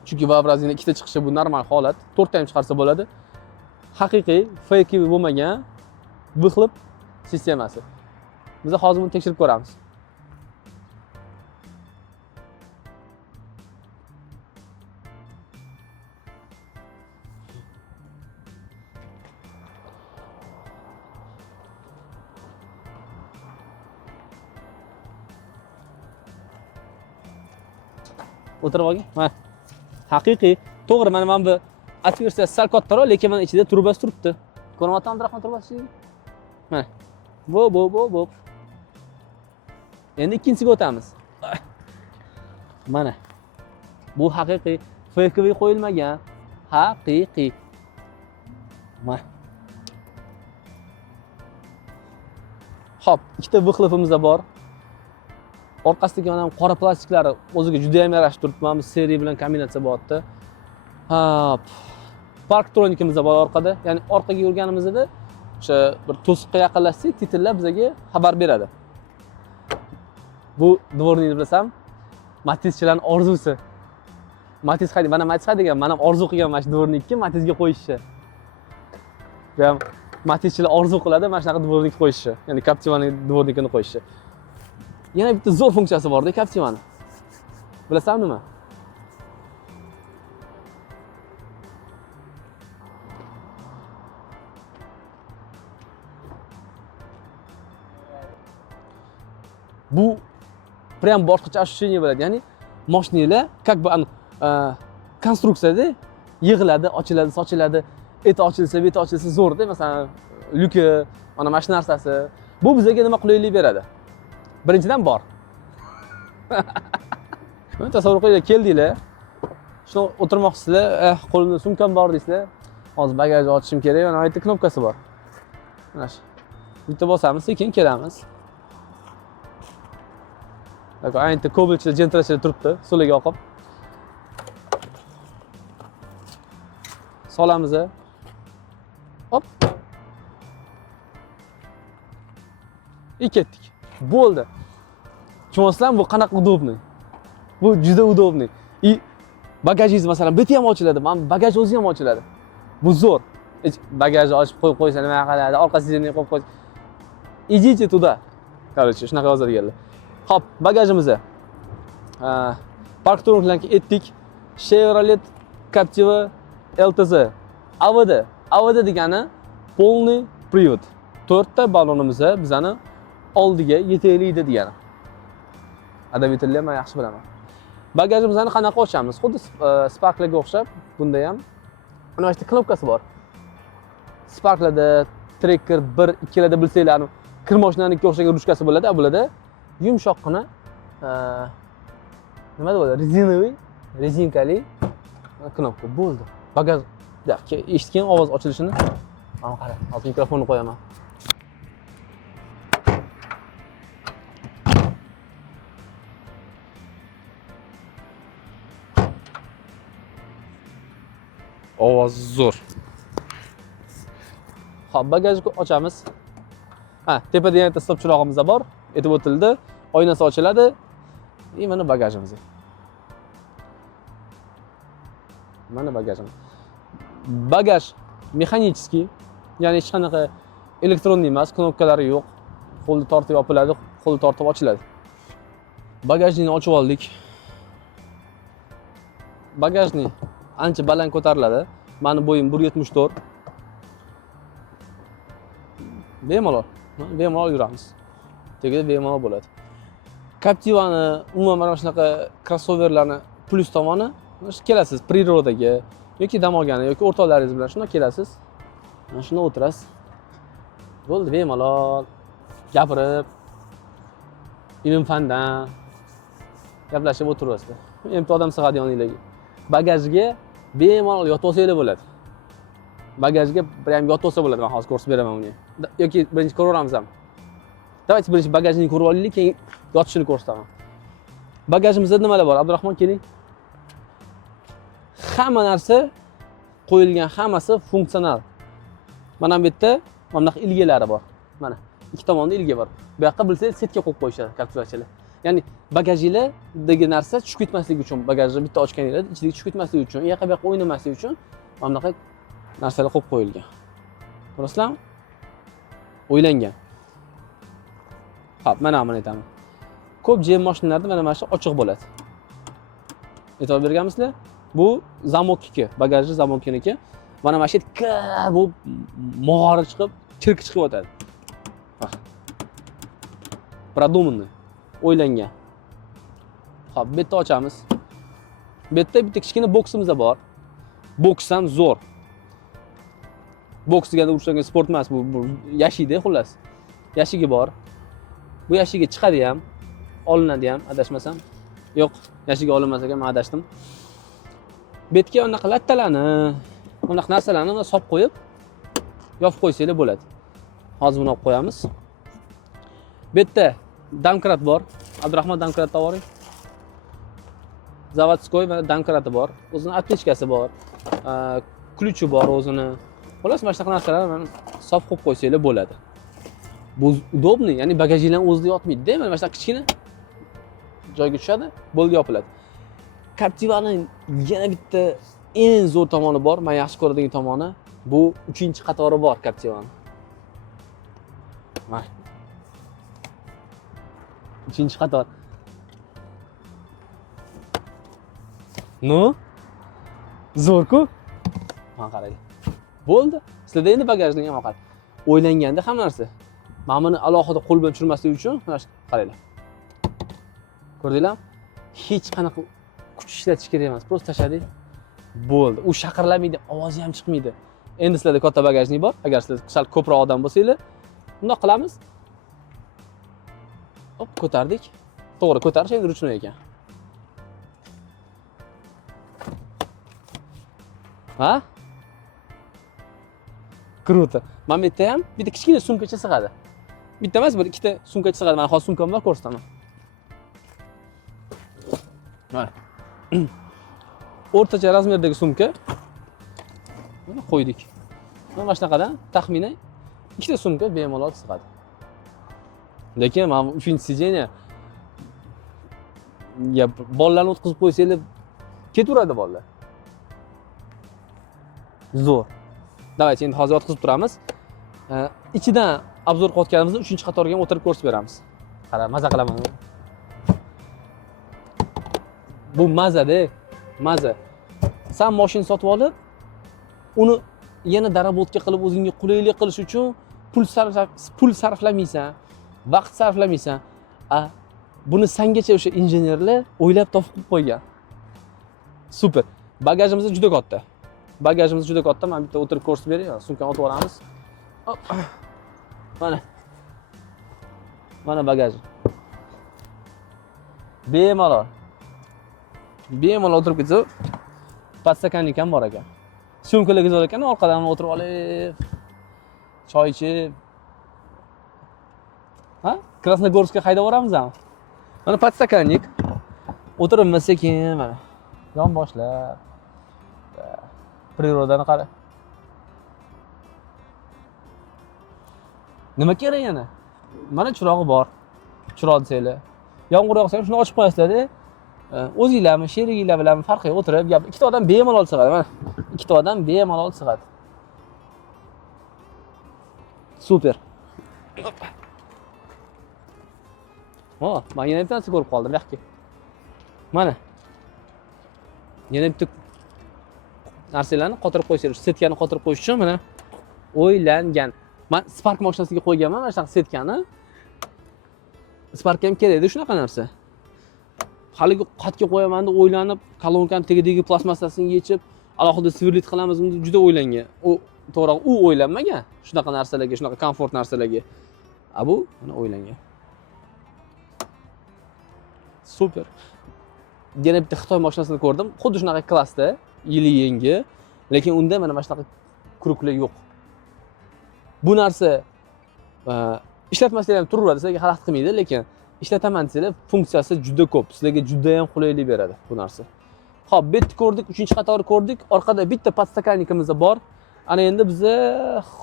Chunki Vavrazini ikkita chiqishi bu normal holat. 4 ta ham chiqarsa bo'ladi. Haqiqiy fake bo'lmagan выхлоп sistemasi. Biz hozir buni tekshirib ko'ramiz. O'tirib olgin. Mana haqiqiy, to'g'ri, mana bu atversiyasi sal kattaroq, lekin mana ichida turbasi turibdi. Ko'ryapman Abdurahmon turbasi. Mana. Bu. Endi ikkinchisiga o'tamiz. Mana. Bu haqiqiy, fake qo'yilmagan, haqiqiy. Mana. Xo'p, ikkita выхлопimiz bor. Orqasidagi mana qora plastiklari o'ziga juda ham yarashib turibdi. Mana bu seriya bilan kombinatsiya bo'lyapti. Parktronikimiz bor orqada. Ya'ni orqaga yurganimizda o'sha bir to'siqqa yaqinlashsak, titrlar bizga xabar beradi. Bu dvornikni bilsam, Matizchilarning orzusi. Matiz haydaydi, mana Matiz haydagan, men ham orzu qilgan mana shu dvornikni Matizga qo'yishni. Bu ham Matizchilar orzu qiladi mana shunaqa dvornik qo'yishni, ya'ni Captiva'ning dvornikini qo'yishni. Yana bitta zo'r funksiyasi bor-da Captiva'ning. Bilasanmi nima? Bu prям boshqacha ощущение bo'ladi. Ya'ni mashinalar как бы konstruksiyada yig'iladi, ochiladi, sochiladi. Eti ochilsa, beti ochilsa zo'rda. Masalan, lyuki, mana shu narsasi. Bu bizga nima qulaylik beradi? Birinchidan bor. Tasavvur qilinglar, keldinglar. Shuni o'tirmoqchisizlar, qo'limda sumkam bor deysizlar. Hozir bagajni ochishim kerak, mana bu yerda knopkasi bor. Mana shu. Bitta bosamiz, sekin kelamiz. Ayni ko'bilchilar, jentrachilar turibdi, so'liga oqib. Solamiz. Hop. Ketdik. Bo'ldi. Tushunasizlarmi, bu qanaqa udobniy? Bu juda udobniy. Bagajingiz masalan beti ham ochiladi, mana bagaj o'zi ham ochiladi. Bu zo'r. Bagajni ochib qo'yib qo'ysa nima qiladi? Orqasiga qo'yib qo'ysa. Idите tуда. Короче, shunaqa yozadiganlar. Hop, bagajimiz. Parktronikdan etdik. Chevrolet Captiva LTZ. AVD degani полный привод. 4 ta ballonimiz bizani oldiga yetaklaydi degani. Adabiyatlar men yaxshi bilaman. Bagajimizni qanaqa ochamiz? Xuddi Spark'larga o'xshab, bunda ham mana shu knopkasi bor. Spark'larda, Tracker 1, 2 larda bilsanglar, kir mashinaniki o'xshagan ruchkasi bo'ladi, bularda yumshoqqina nima deydi? Rezinkali knopka bo'ldi. Bagaj eshitgan ovoz ochilishini. Mana qara, hozir mikrofonni qo'yaman. Ovoz zo'r. Xo'p, bagajni ochamiz. Tepada yana stop chirog'imiz bor. Aytib o'tildi. Oynasi ochiladi. Mana bagajimiz. Mana bagajimiz. Bagaj mexanический, ya'ni hech qanaqa elektronniy emas, knopkalari yo'q. Qo'lni tortib yopiladi, qo'lni tortib ochiladi. Bagajni ochib oldik. Bagajni ancha baland ko'tariladi. Meni bo'yim 1.74. Bemalol yuramiz. Tegida bemalol bo'ladi. Captiva'ni umuman mana shunaqa crossoverlarni plus tomoni, kelasiz prirodaga yoki dam olgani yoki o'rtoqlaringiz bilan shuna kelasiz. Mana shunda o'tirasiz. Bo'ldi, bemalol gapirib, ilm-fandan gaplashib o'tirasizlar. Endi odam sig'adi yoningizga. Bagajga bemalol yotib olsanglar bo'ladi. Bagajga prям yotib olsa bo'ladi. Men hozir ko'rsatib beraman uni. Yoki birinchi ko'raveramiz ham. Давайте birinchi bagajni ko'rib olaylik, keyin yotishini ko'rsataman. Bagajimizda nimalar bor? Abdurahmon keling. Hamma narsa qo'yilgan, hammasi funksional. Mana bu yerda mana bunaqa ilgalari bor. Mana ikki tomonda ilga bor. Bu yoqqa bilsangiz setka qo'yib qo'yishadi kapsulachilar. Ya'ni bagajinglardagi narsa tushib ketmasligi uchun, bagajni bitta ochganingizda ichiga tushib ketmasligi uchun, u yoqqa bu yoqqa o'ynamasligi uchun mana bunaqa narsalar qo'yib qo'yilgan. Ko'rasizlarmi? O'ylangan. Xo'p, mana buni aytaman. Ko'p GM mashinalarda mana shu ochiq bo'ladi. E'tibor berganmisizlar? Bu zamokniki, bagajni zamokniki. Mana shu bu mog'ori chiqib, kirki chiqib o'tadi. Продуманный, o'ylangan. Xo'p, bu yerda ochamiz. Bu yerda bitta kichkina boksimiz bor. Boks ham zo'r. Boks deganda urushlangan sport emas, bu yashikda xullas. Yashigi bor. Bu yashigiga chiqadi ham, olinadi ham, adashmasam. Yo'q, yashigiga olinmas ekan, men adashdim. Bu yerga unaqa lattalarni, unaqa narsalarni solib qo'yib, yopib qo'ysanglar bo'ladi. Hozir buni olib qo'yamiz. Bu yerda damkrat bor. Abdurahmon damkratni olib oling. Zavodskoy mana damkrati bor. O'zining aptechkasi bor. Ключi bor o'zini. Xullas, mana shunaqa narsalarni solib qo'yib qo'ysanglar bo'ladi. Bu удобный, ya'ni bagajingizdan o'zida yotmaydi-da, mana shunaqa kichkina joyga tushadi, bo'ldi yopiladi. Captiva'ning yana bitta eng zo'r tomoni bor, men yaxshi ko'radigan tomoni, bu 3-qatori bor Captiva'ning. Mana 3-qator. No? Zo'r-ku? Mana qarang. Bo'ldi. Sizlarda endi bagajning ham qarang. O'ylanganda hamma narsa. Mana buni alohida qo'l bilan tushirmaslik uchun mana shu qaranglar. Ko'rdinglarmi? Hech qanaqa kuch ishlatish kerak emas. Prosta tashladik. Bo'ldi. U shaqirlamaydi, ovozi ham chiqmaydi. Endi sizlarda katta bagajning bor. Agar sizlar sal ko'proq odam bo'lsanglar, bundoq qilamiz. Hop, ko'tardik. To'g'ri, ko'tarish endi ruchnoy ekan. Ha? Kruto. Mana bu yerda ham bitta kichkina sumkacha sig'adi. Bitta emas, bir ikkita sumkacha sig'adi. Mana hozir sumkam bor, ko'rsataman. Mana. O'rtacha razmerdagi sumka. Mana qo'ydik. Mana shunaqadan taxminan ikkita sumka bemalol sig'adi. Lekin mana 3-sideniya ya bolalarni o'tkazib qo'ysanglar ketaveradi bolalar. Zo'r. Давайте endi hozir o'tkazib turamiz. Ichidan obzor qilayotganimizda 3-qatorga ham o'tirib ko'rsatib beramiz. Qara, maza qilaman. Bu maza-da, maza. Sen mashina sotib olib, uni yana darobotga qilib o'zingga qulaylik qilish uchun pul sarflamaysan, vaqt sarflamaysan. Buni sangacha o'sha injenerlar o'ylab topib qo'ygan. Super. Bagajimiz juda katta. Bagajimiz juda katta. Men bitta o'tirib ko'rsatib beray, sumkani otib olamiz. Mana. Mana bagaj. Bemalol. Bemalol o'tirib ketsa, podstakanlik ham bor ekan. Sumkalarga bor ekan, orqadan o'tirib olib, choy ichib. Ha? Krasnogorskka haydab boramizmi? Mana podstakanlik. O'tiribmiz sekin mana. Yon boshlab. Prirodani qara. Nima kerak yana? Mana chirog'i bor. Chiroq desanglar. Yomg'ir yog'sa ham shuni ochib qo'yasizlar-da. O'zingizlarmi, sheriginglar bilanmi farqi yo'q, o'tirib gap. Ikkita odam bemalol sig'adi, mana. Ikkita odam bemalol sig'adi. Super. Men yana bitta narsa ko'rib qoldim, yaxki. Mana. Yana bitta narsalarni qotirib qo'yishlar, setkani qotirib qo'yish uchun mana o'ylangan. Men Spark mashinasiga qo'yganman mana shunaqa setkani. Spark ham kerak-da shunaqa narsa. Haligi qatga qo'yaman deb o'ylanib, kolonkani tagidagi plastmassasini yechib, alohida svirlit qilamizmi juda o'ylangan. U to'g'ri u o'ylanmagan. Shunaqa narsalarga, shunaqa komfort narsalarga. Bu mana o'ylangan. Super. Yana bitta Xitoy mashinasini ko'rdim. Xuddi shunaqa klassda, yili yangi, lekin unda mana shunaqa kuruklar yo'q. Bu narsa ishlatmasdan ham turaveradi, sizlarga xalaqit qilmaydi, lekin ishlataman desanglar, funksiyasi juda ko'p. Sizlarga juda ham qulaylik beradi bu narsa. Xo'p, bu yerni ko'rdik, 3-qatorni ko'rdik. Orqada bitta podstakannikimiz bor. Ana endi biz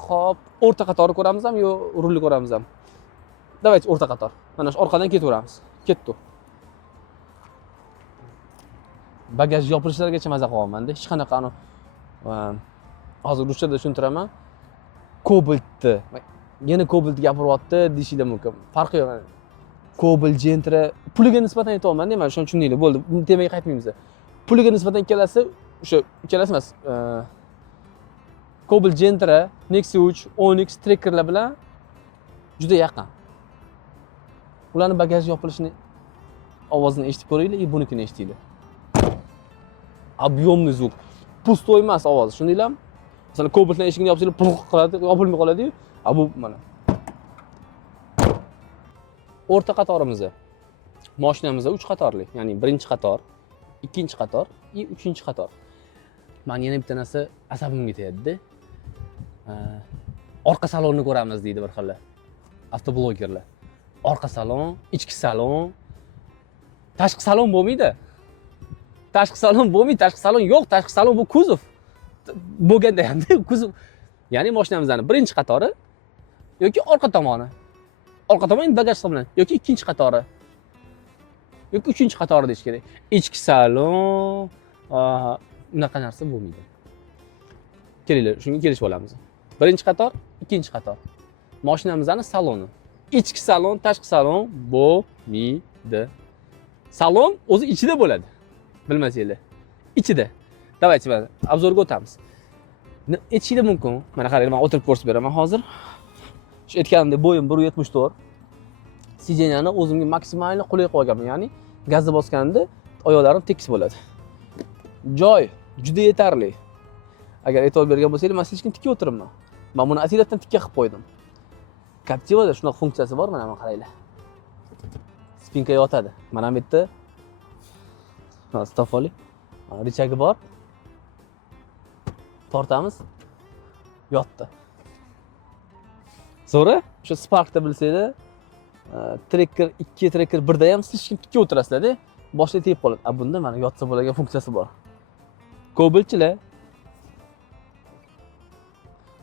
xo'p, o'rta qatorni ko'ramizmi yo rulni ko'ramizmi? Давайте o'rta qator. Mana shu orqadan ketaveramiz. Ketdi. Bagaj yopilishlarigacha maza qilyapman-da. Hech qanaqa hozir ruschada tushuntiraman. Kobaltni, yana Kobaltni gapiryapti deyishinglar mumkin. Farqi yo'q. Cobalt, Gentra puliga nisbatan aytyapman-da, mana shuni tushuninglar. Bo'ldi. Bu temaga qaytmaymiz. Puliga nisbatan ikkalasi, o'sha ikkalasi emas. Cobalt, Gentra, Nexia 3, Onyx Trackerlar bilan juda yaqin. Ularning bagaj yopilishini ovozini eshitib ko'ringlar, bunikini eshitinglar. Объемный звук. Pustoy emas ovozi, tushundinglarmi? Masalan, Cobaltning eshigini yopsanglar, puq qiladi, yopilmay qoladi-yu. Bu mana. O'rta qatorimiz. Mashinamiz 3 qatorli, ya'ni 1-qator, 2-qator va 3-qator. Men yana bitta narsa asabimga tegadi-da. Orqa salonni ko'ramiz deydi bir xillar. Avtoblogerlar. Orqa salon, ichki salon, tashqi salon bo'lmaydi. Tashqi salon bo'lmaydi, tashqi salon yo'q, tashqi salon bu kuzov. Bo'lganda ham kuzov. Ya'ni mashinamizning 1-qatori yoki orqa tomoni. Orqa tomoni bagaj bilan yoki 2-qatori. Yoki 3-qatori deyish kerak. Ichki salon, unaqa narsa bo'lmaydi. Kelinglar, shunga kelishib olamiz. 1-qator, 2-qator. Mashinamizning saloni. Ichki salon, tashqi salon bo'lmaydi. Salon o'zi ichida bo'ladi. Bilmasanglar. Ichida. Давайте mana obzorga o'tamiz. Aytishinglar mumkin. Mana qarang, men o'tirib ko'rsatib beraman hozir. Shu aytganimdek bo'yim 1.74. Sideniyani o'zimga maksimalni qulay qo'yganman, ya'ni gazni bosganimda oyoqlarim tekis bo'ladi. Joy juda yetarli. Agar e'tibor bergan bo'lsangiz, men hech kim tikka o'tiribman. Men buni asiylatdan tikka qilib qo'ydim. Captiva'da shunaqa funksiyasi bor, mana qaranglar. Spinka yotadi. Mana bu yerda stop oling. Richagi bor. Tortamiz. Yotdi. Zo'ra, o'sha Sparkda bilsanglar, Tracker 2, Tracker 1 da ham siz hech kim tikka o'tirasizlar-da, boshga tegib qoladi. Bunda mana yotsa bo'ladigan funksiyasi bor. Cobaltchilar.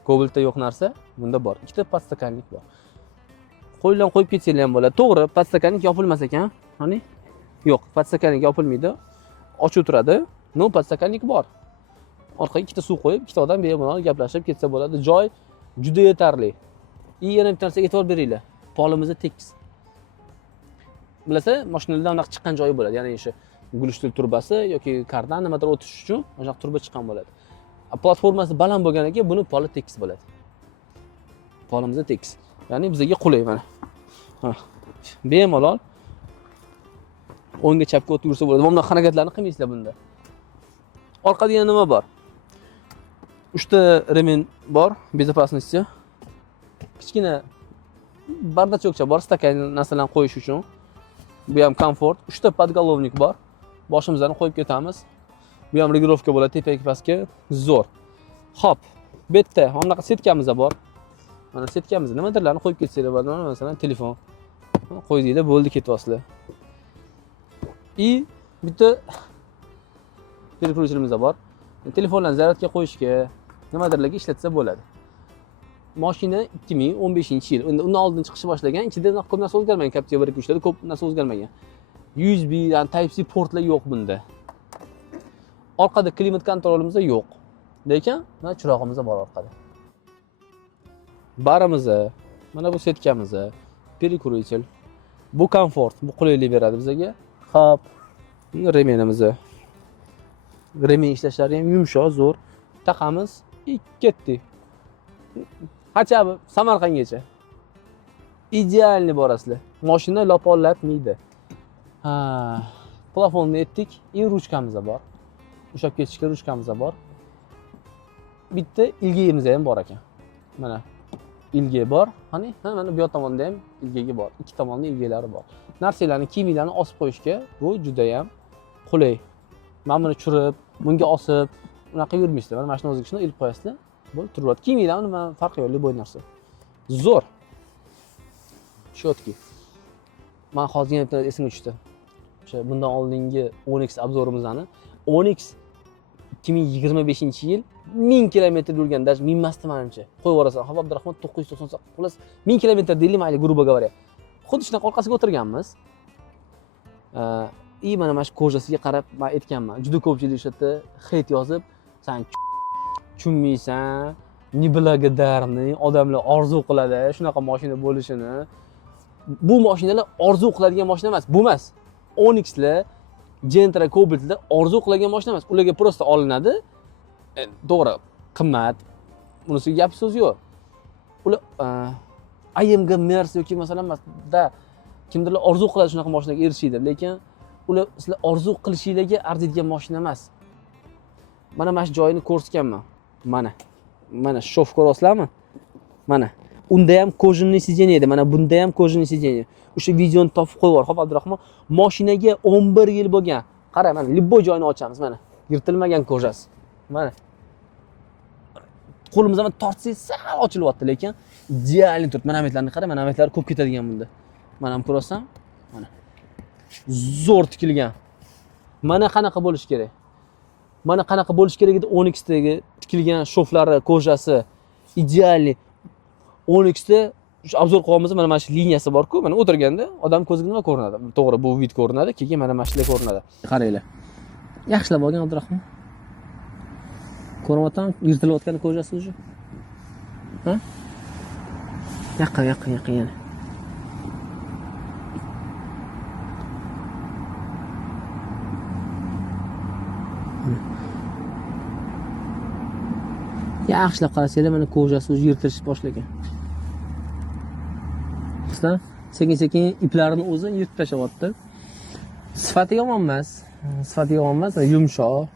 Cobaltda yo'q narsa bunda bor. Ikkita podstakanlik bor. Qo'ldan qo'yib ketsanglar ham bo'ladi. To'g'ri, podstakanlik yopilmas ekan. Qani? Yo'q, podstakanlik yopilmaydi. Ochib turadi. No, podstakanlik bor. Orqaga ikkita suv qo'yib, ikkita odam bemalol gaplashib ketsa bo'ladi. Joy juda yetarli. Yana bir narsaga e'tibor beringlar. Polimiz tekis. Bilasa, mashinalardan unaqa chiqqan joyi bo'ladi. Ya'ni o'sha gulishtil turbasi yoki kardan nimadir o'tish uchun o'sha turba chiqqan bo'ladi. Platformasi baland bo'lgan ekan, buni poli tekis bo'ladi. Polimiz tekis. Ya'ni bizga qulay mana. Bemalol o'ngga chapga o'tib yursa bo'ladi. Bunday harakatlarni qilmaysizlar bunda. Orqada yana nima bor? 3 ta remen bor, безопасности. Kichkina bardachokcha bor, stakan narsalarni qo'yish uchun. Bu ham komfort. 3 ta podголовник bor. Boshimizni qo'yib ketamiz. Bu ham regulovka bo'ladi tepaga pastga. Zo'r. Xo'p, bu yerda bunaqa setkamiz bor. Mana setkamiz nimadirlarni qo'yib ketsanglar bo'ladi. Masalan, telefon qo'ydinglar, bo'ldi, ketyapsizlar. Bitta perkursorimiz bor. Telefonlarni zaryadga qo'yishga, nimadirlarga ishlatsa bo'ladi. Mashina 2015-yil. Undan oldin chiqishni boshlagan. Ichida ko'p narsa o'zgarmagan. Captiva 1-2 larda ko'p narsa o'zgarmagan. USB, yani Type-C portlar yo'q bunda. Orqada klimat kontrolimiz yo'q. Lekin mana chirog'imiz bor orqada. Barimiz, mana bu setkamiz, perkursil. Bu komfort, bu qulaylik beradi bizga. Xo'p, remenimiz. Remen ishlashlari ham yumshoq, zo'r. Taqamiz, ketdi. Hachabi Samarqandgacha. Idealni borasizlar. Mashina lopollatmaydi. Plafonni etdik, ruchkamiz bor. Ushab ketishga ruchkamiz bor. bitta ilgayimiz ham bor ekan. Mana ilgay bor. Qani? Ha, mana bu tomonda ham ilgagi bor. Ikki tomonda ilgaylari bor. Narsalarni, kiyimlarni osib qo'yishga bu juda ham qulay. Mana buni churib, bunga osib, unaqa yurmaysizlar. Mana shuni o'ziga shuni ilib qo'yasizlar. Bo'lib turadi. Kiyimlarni nima farqi yo'q, bu narsa. Zo'r. Shotki. Men hozir yana bitta esimga tushdi. O'sha bundan oldingi Onyx obzorimizni Onyx 2025-yil 1000 kilometr yurgan, даже 1000 emasdi menimcha. Qo'yib yuborasan. Havo Abdurahmon 998, xullas 1000 kilometr deylik mayli, grubo говоря. Xuddi shunaqa orqasiga o'tirganmiz. Mana mana shu kojasiga qarab men aytganman. Juda ko'pchilik o'sha yerda hate yozib, "Sen tushunmaysan, niblagodarni, odamlar orzu qiladi shunaqa mashina bo'lishini." Bu mashinalar orzu qiladigan mashina emas. Bu emas. Onyxlar, Gentra, Cobaltlar orzu qiladigan mashina emas. Ularga prosta olinadi. To'g'ri, qimmat. Bunisiga gap so'z yo'q. Ular AMG Mers yoki masalan da kimdirlar orzu qiladi shunaqa mashinaga erishishdi, lekin ular sizlar orzu qilishinglarga arziydigan mashina emas. Mana shu joyini ko'rsatganman. Mana shof ko'rasizlarmi? Mana. Unda ham kojinli sijeniya edi. Mana bunda ham kojinli sijeniya. O'sha videoni topib qo'yib yuborib, Abdurahmon, mashinaga 11 yil bo'lgan. Qara, mana libboy joyini ochamiz, mana. Yirtilmagan kojasi. Mana. Qo'limizdan tortsangiz sal ochilyapti, lekin idealni turibdi. Mana ametlarni qara, mana ametlar ko'p ketadigan bunda. Mana ham ko'rasan? Mana. Zo'r tikilgan. Mana qanaqa bo'lish kerak? Mana qanaqa bo'lish kerak edi Onyxdagi tikilgan shoflari, kojasi idealni. Onyxda shu obzor qilamiz, mana shu liniyasi bor-ku, mana o'tirganda odam ko'ziga nima ko'rinadi? To'g'ri, bu vid ko'rinadi, keyin mana shular ko'rinadi. Qaranglar. Yaxshilab olgan Abdurahmon. Ko'ryapman, yirtilayotgan kojasi o'zi. Ha? Yaqin yana. Yaxshilab qarasanglar, mana kojasi o'zi yirtilish boshlagan. Sekin-sekin iplarini o'zi yirtib tashlayapti. Sifati yomon emas. Yumshoq.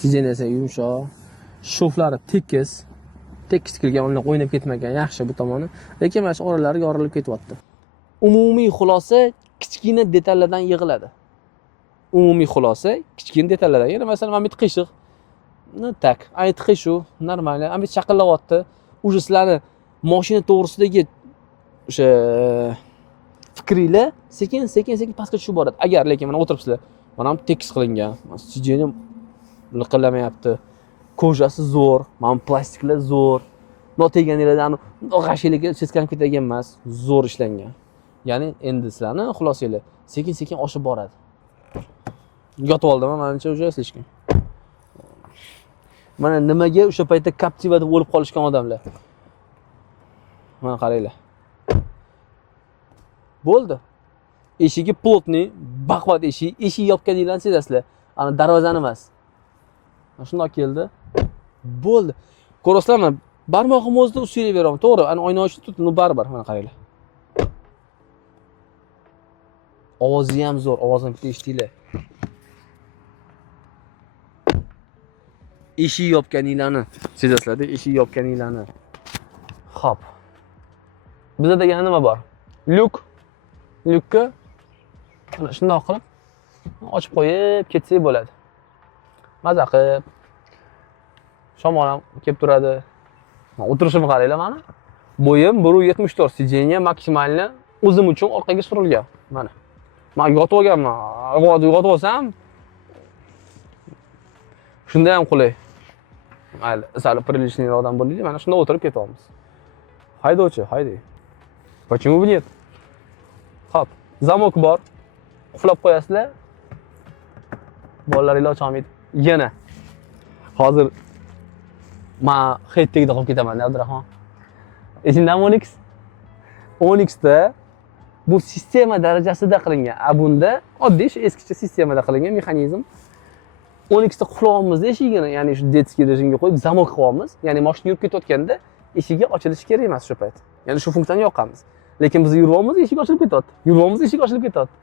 Sijenasi yumshoq. Shoflari tekis tikilgan, ular o'ynab ketmagan, yaxshi bu tomoni. Lekin mana shu oralari yorilib ketyapti. Umumiy xulosa kichkina detallardan yig'iladi. Yana masalan, mana bu qishiq. Tak, aytqi shu, normal. Ammo chaqillayapti. Uje sizlarni mashina to'g'risidagi o'sha fikringlar sekin pastga tushib boradi. Agar lekin mana o'tiribsizlar, mana ham tekis qilingan. Sijeni liqillamayapti. Kojasi zo'r, mana plastiklar zo'r. Noteganlardan g'ashiliga seskanib ketgan emas, zo'r ishlangan. Ya'ni endi sizlarni xulosanglar sekin oshib boradi. Yotib oldim, menimcha o'sha hechkim. Mana nimaga o'sha paytda Captiva'da o'lib qolishgan odamlar. Mana qaranglar. Bo'ldi. Eshigi plotniy, baqvat eshik yopganinglarni sezasizlar. Ana darvozani emas. Mana shunday keldi. Bo'ldi. Ko'rasizlarmi? Barmog'im o'zida usulib beraman. To'g'ri, ana oyna ochib turibdi, baribir. Mana qaranglar. Ovozi ham zo'r, ovozini bitta eshitinglar. Eshik yopganinglarni sezasizlar-da, eshik yopganinglarni. Xo'p. Bizda degan nima bor? Lyukka ana shunday qilib ochib qo'yib ketsak bo'ladi. Maza qilib. Shamol ham kelib turadi. O'tirishimni qaranglar mana. Bo'yim 1.74, sijeniya maksimalni o'zim uchun orqaga surilgan. Mana. Men yotib olganman. Yotib olsam shunda ham qulay. Mayli, sal приличный odam bo'laylik, mana shunda o'tirib ketyapmiz. Haydovchi, hayday. Почему бы нет? Xo'p, zamok bor. Quflab qo'yasizlar. Bolalar iloj olmaydi. Yana. Hozir men heytdagida qolib ketaman, Abdurahmon. Esingdami Onyx? Onyxda bu sistema darajasida qilingan. Bunda oddiy shu eskicha sistemada qilingan mexanizm. Onyxda quflayapmiz eshigini, ya'ni shu detskiy rejimga qo'yib zamok qilyapmiz. Ya'ni mashina yurib ketayotganda eshigi ochilishi kerak emas shu payt. Ya'ni shu funksiyani yoqamiz. Lekin biz yuryapmiz, eshik ochilib ketyapti.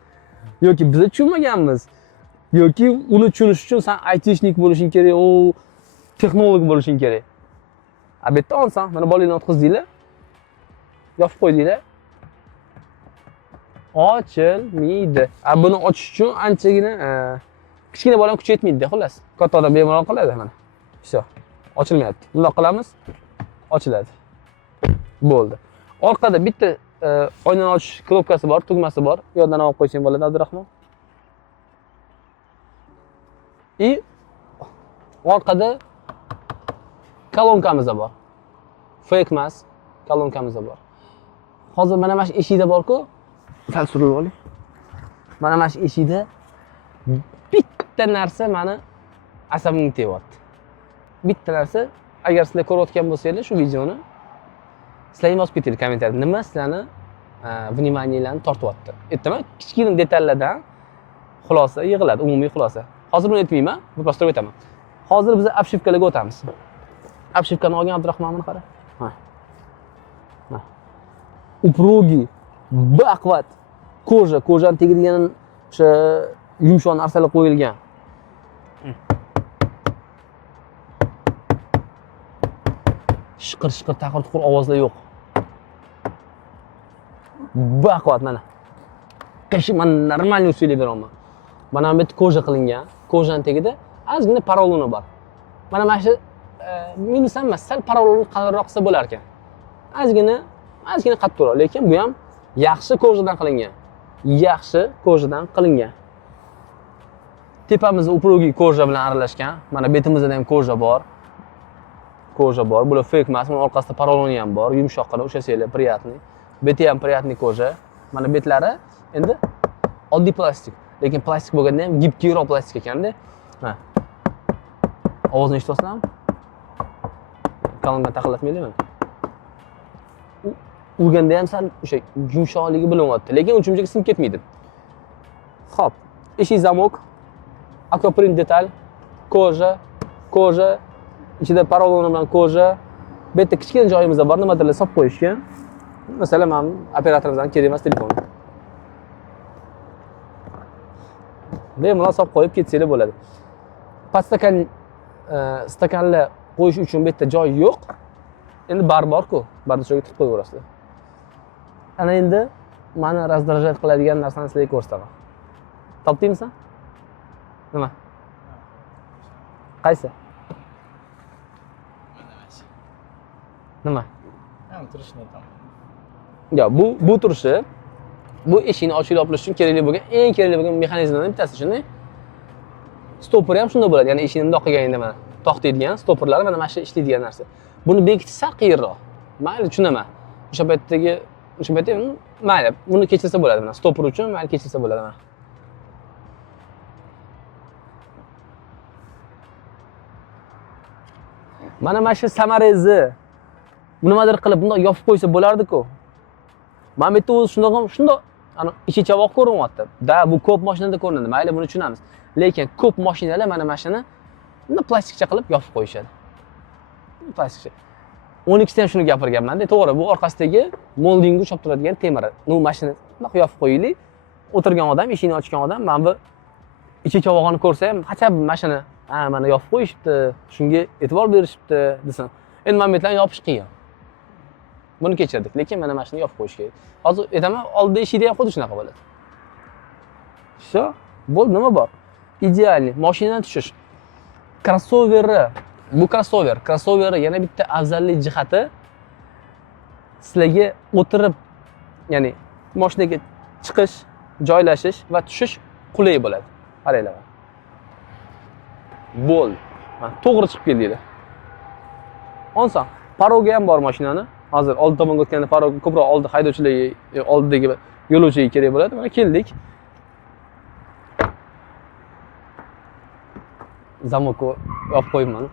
Yoki biz tushunmaganmiz. Yoki uni tushunish uchun sen aytishnik bo'lishing kerak, u texnolog bo'lishing kerak. Bu yerda olsam, mana bolanglarni o'tqizdinglar. Yopib qo'ydinglar. Ochilmaydi. Buni ochish uchun anchagina kichkina bolam kuchi yetmaydi, xullas. Katta odam bemalol qiladi mana. Все. Ochilmayapti. Bundoq qilamiz. Ochiladi. Bo'ldi. Orqada bitta oynani ochish knopkasi bor, tugmasi bor. Bu yerdan olib qo'ysang bo'ladi, Abdurahmon. Orqada kolonkamiz bor. Fake emas, kolonkamiz bor. Hozir mana shu eshikda bor-ku, sal surib oling. Mana shu eshikda bitta narsa meni asabimni teyapti. Bitta narsa, agar sizlar ko'rayotgan bo'lsangiz shu videoni, sizlar yozib keting kommentariyada nima sizlarni vnimaniyalarini tortyapti. Aytaman, kichkina detallardan xulosa yig'iladi, umumiy xulosa. Hozir buni aytmayman, bu просто o'taman. Hozir biz obshivkalarga o'tamiz. Obshivkani olgan Abdurahmonni qara. Ha. Упругий, baquvvat kojani tegadigan o'sha yumshoq narsalar qo'yilgan. Shiqir taqir-tuqir ovozlar yo'q. Baquvvat mana. Men normalniy so'ylay beraman. Mana bu yerda koja qilingan, kojani tagida ozgina poroloni bor. Mana shu minus emas, sal poroloni qalinroq qilsa bo'lar ekan. Ozgina qattiqroq, lekin bu ham yaxshi kojadan qilingan. Yaxshi kojadan qilingan. Tepamizda упругий koja bilan aralashgan. Mana betimizda ham koja bor. Bular fake emas, mana orqasida poroloni ham bor, yumshoqqina, o'shasanglar, приятный. Beti ham приятный koja. Mana betlari endi oddiy plastik, lekin plastik bo'lganda ham gibkiyroq plastik ekanda. Ha. Ovozni eshityapsizlarmi? Kalondan taqillatmayman. Urganda ham sal o'sha yumshoqligi bilinyapti, lekin unchuncha sinib ketmaydi. Xo'p, eshik zamok, akvaprint detal, koja, ichida poroloni bilan koja. Bu yerda kichkina joyimizda bor, nimadirlar solib qo'yishgan. Masalan, men operatorimizdan kerak emas telefon. Bemalol solib qo'yib ketsanglar bo'ladi. Stakanlar qo'yish uchun bu yerda joy yo'q. Endi bar bor-ku, barda joyga tiqib qo'yaverasizlar. Ana endi meni razdражать qiladigan narsani sizlarga ko'rsataman. Topdingmi? Nima? Qaysi? Nima? Ham turishni aytaman. Yo'q, bu turishi, bu eshikni ochib yopish uchun kerakli bo'lgan mexanizmlardan bittasi, shunday. Stopper ham shunday bo'ladi. Ya'ni eshikni bundoq qilganingda mana to'xtaydigan stopperlar mana shu ishlaydigan narsa. Buni bekitish sal qiyinroq. Mayli, tushunaman. O'sha paytda mayli, buni kechirsa bo'ladi mana. Stopper uchun mayli kechirsa bo'ladi mana. Mana shu samarezi nimadir qilib bundoq yopib qo'ysa bo'lardi-ku. Mana bu yerda o'zi shundoq ana ichi chavoq ko'rinyapti. Da, bu ko'p mashinada ko'rinadi. Mayli, buni tushunamiz. Lekin ko'p mashinalar mana mashina buni plastikcha qilib yopib qo'yishadi. Plastikcha. 12 ham shuni gapirganman-da, to'g'ri, bu orqasidagi moldingni ushlab turadigan temir. Bu mashina bundoq yopib qo'yaylik. O'tirgan odam, eshikni ochgan odam, mana bu ichi chavog'ini ko'rsa ham, "Qacha bu mashina? Ha, mana yopib qo'yishibdi, shunga e'tibor berishibdi" desam. Endi mana bu yerlarni yopish qiyin. Buni kechirdik, lekin mana mashina yopib qo'yish kerak. Hozir aytaman, oldida eshikda ham xuddi shunaqa bo'ladi. Sho, bo'ldi, nima bor? Idealniy mashinadan tushish. Bu crossover yana bitta afzallik jihati sizlarga o'tirib, ya'ni mashinaga chiqish, joylashish va tushish qulay bo'ladi. Qaranglar. Bo'ldi. Mana to'g'ri chiqib keldinglar. Onsan, paroga ham bor mashinani. Hozir old tomonga o'tganda paroga ko'proq oldi haydovchilarga, oldidagi yo'lovchiga kerak bo'ladi. Mana keldik. Zamokni yopib qo'yibman.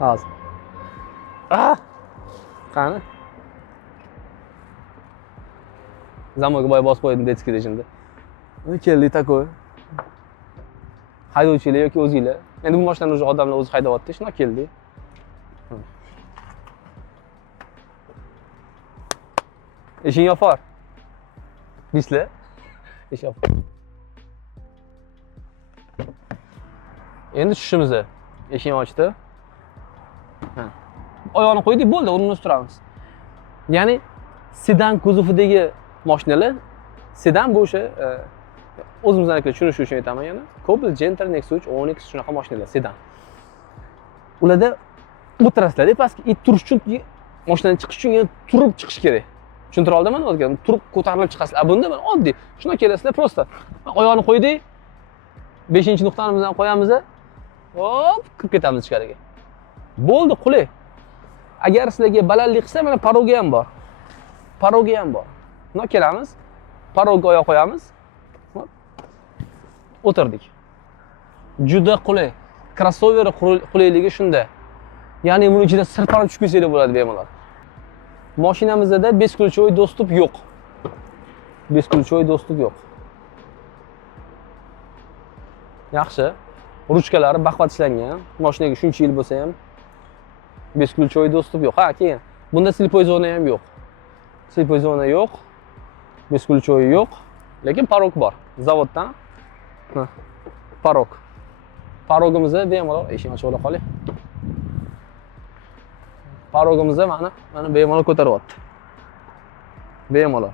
Hozir. Qani? Zamokga boya bosib qo'ydim detskiy rejimda. Keldik takoy. Haydovchilar yoki o'zinglar. Endi bu mashinani o'zi odamlar o'zi haydayapti, shuna keldik. Eshik yopar. Bilasizlar? Eshik yopar. Endi tushishimiz. Eshikni ochdi. Oyoqni qo'ydik, bo'ldi, o'rnimizda turamiz. Ya'ni sedan kuzovidagi mashinalar, sedan bu o'sha o'zimiznikilar tushunish uchun aytaman yana. Cobalt, Gentra, Nexus 10X shunaqa mashinalar, sedan. Ularda o'tirasizlar, pastga turish uchun mashinadan chiqish uchun yana turib chiqish kerak. Tushuntira oldimmi o'zga? Turib ko'tarilib chiqasizlar. Bunda mana oddiy. Shuna kelasizlar, prosta oyoqni qo'ydik, 5-nuqtamizdan qo'yamiz, hop, kirib ketamiz ichkariga. Bo'ldi, qulay. Agar sizlarga balandlik qilsa, mana parogi ham bor. Parogi ham bor. Buna kelamiz, parogga oyoq qo'yamiz. O'tirdik. Juda qulay. Crossover qulayligi shunda. Ya'ni buni ichida sirpanib tushib ketsanglar bo'ladi bemalol. Mashinamizda beskuluchovoy dostup yo'q. Beskuluchovoy dostup yo'q. Yaxshi. Ruchkalari baqvat ishlangan. Mashinaga shuncha yil bo'lsa ham beskuluchovoy dostup yo'q. Ha, keyin bunda slipoy zona ham yo'q. Slipoy zona yo'q. Beskuluchovoy yo'q. Lekin parog bor. Zavoddan. Parog. Parogimizni bemalol eshikni ochib ola qoling. Parogimizni mana bemalol ko'taryapti. Bemalol.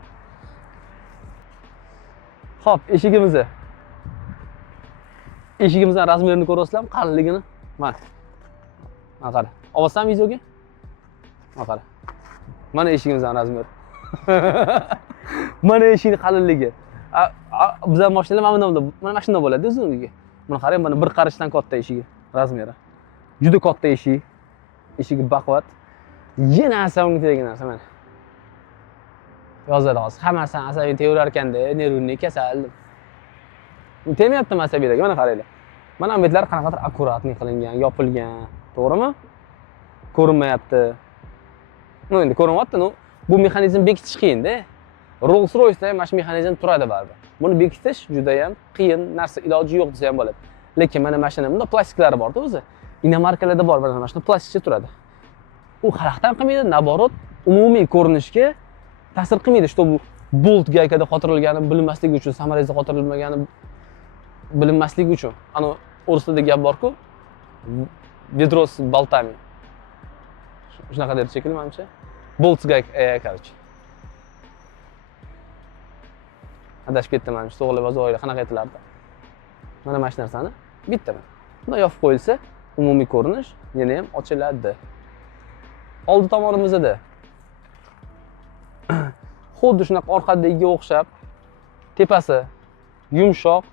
Xo'p, eshigimizning razmerini ko'ryapsizlarmi? Qalinligini. Mana. Mana qara. Olasizmi videoga? Mana qara. Mana eshigimizning razmeri. Mana eshikning qalinligi. Bizlar mashinalar mana shunday bo'ladi o'ziga. Buni qarang, mana bir qarashdan katta eshigi, razmeri. Juda katta eshik. Eshigi baqvat. Yana asabimga tegan narsa mana. Yozadi hozir. Hammasi asabing tegurar ekanda, nervni kasal. Temayaptimi asabiylarga? Mana qaranglar. Mana bu betlar qanaqadir akkuratlik qilingan, yopilgan, to'g'rimi? Ko'rinmayapti. Endi ko'rinyapti, bu mexanizm bekitish qiyin-da. Rolls-Royce'da ham mana shu mexanizm turadi baribir. Buni bekitish juda ham qiyin narsa, iloji yo'q desa ham bo'ladi. Lekin mana mashina bunda plastiklari bor-da o'zi. Inomarkalarda bor, mana shuni plastikcha turadi. U xalaqdan qilmaydi, naborot umumiy ko'rinishga ta'sir qilmaydi. Что bu bolt gaykada qotirilgani bilinmasligi uchun, samarada qotirilmagani bilinmasligi uchun. Ana o'risida gap bor-ku, vedro с болтами. Shunaqa deb shekilli menimcha. Bolt gayka, короче. Adashib ketdim men, to'g'rilab yozib qanaqa aytilardi. Mana mana shu narsani bittaman. Bunda yopib qo'yilsa, umumiy ko'rinish yana ham ochiladi. Oldi tomonimizda xuddi shunaqa orqadagiga o'xshab, tepasi yumshoq,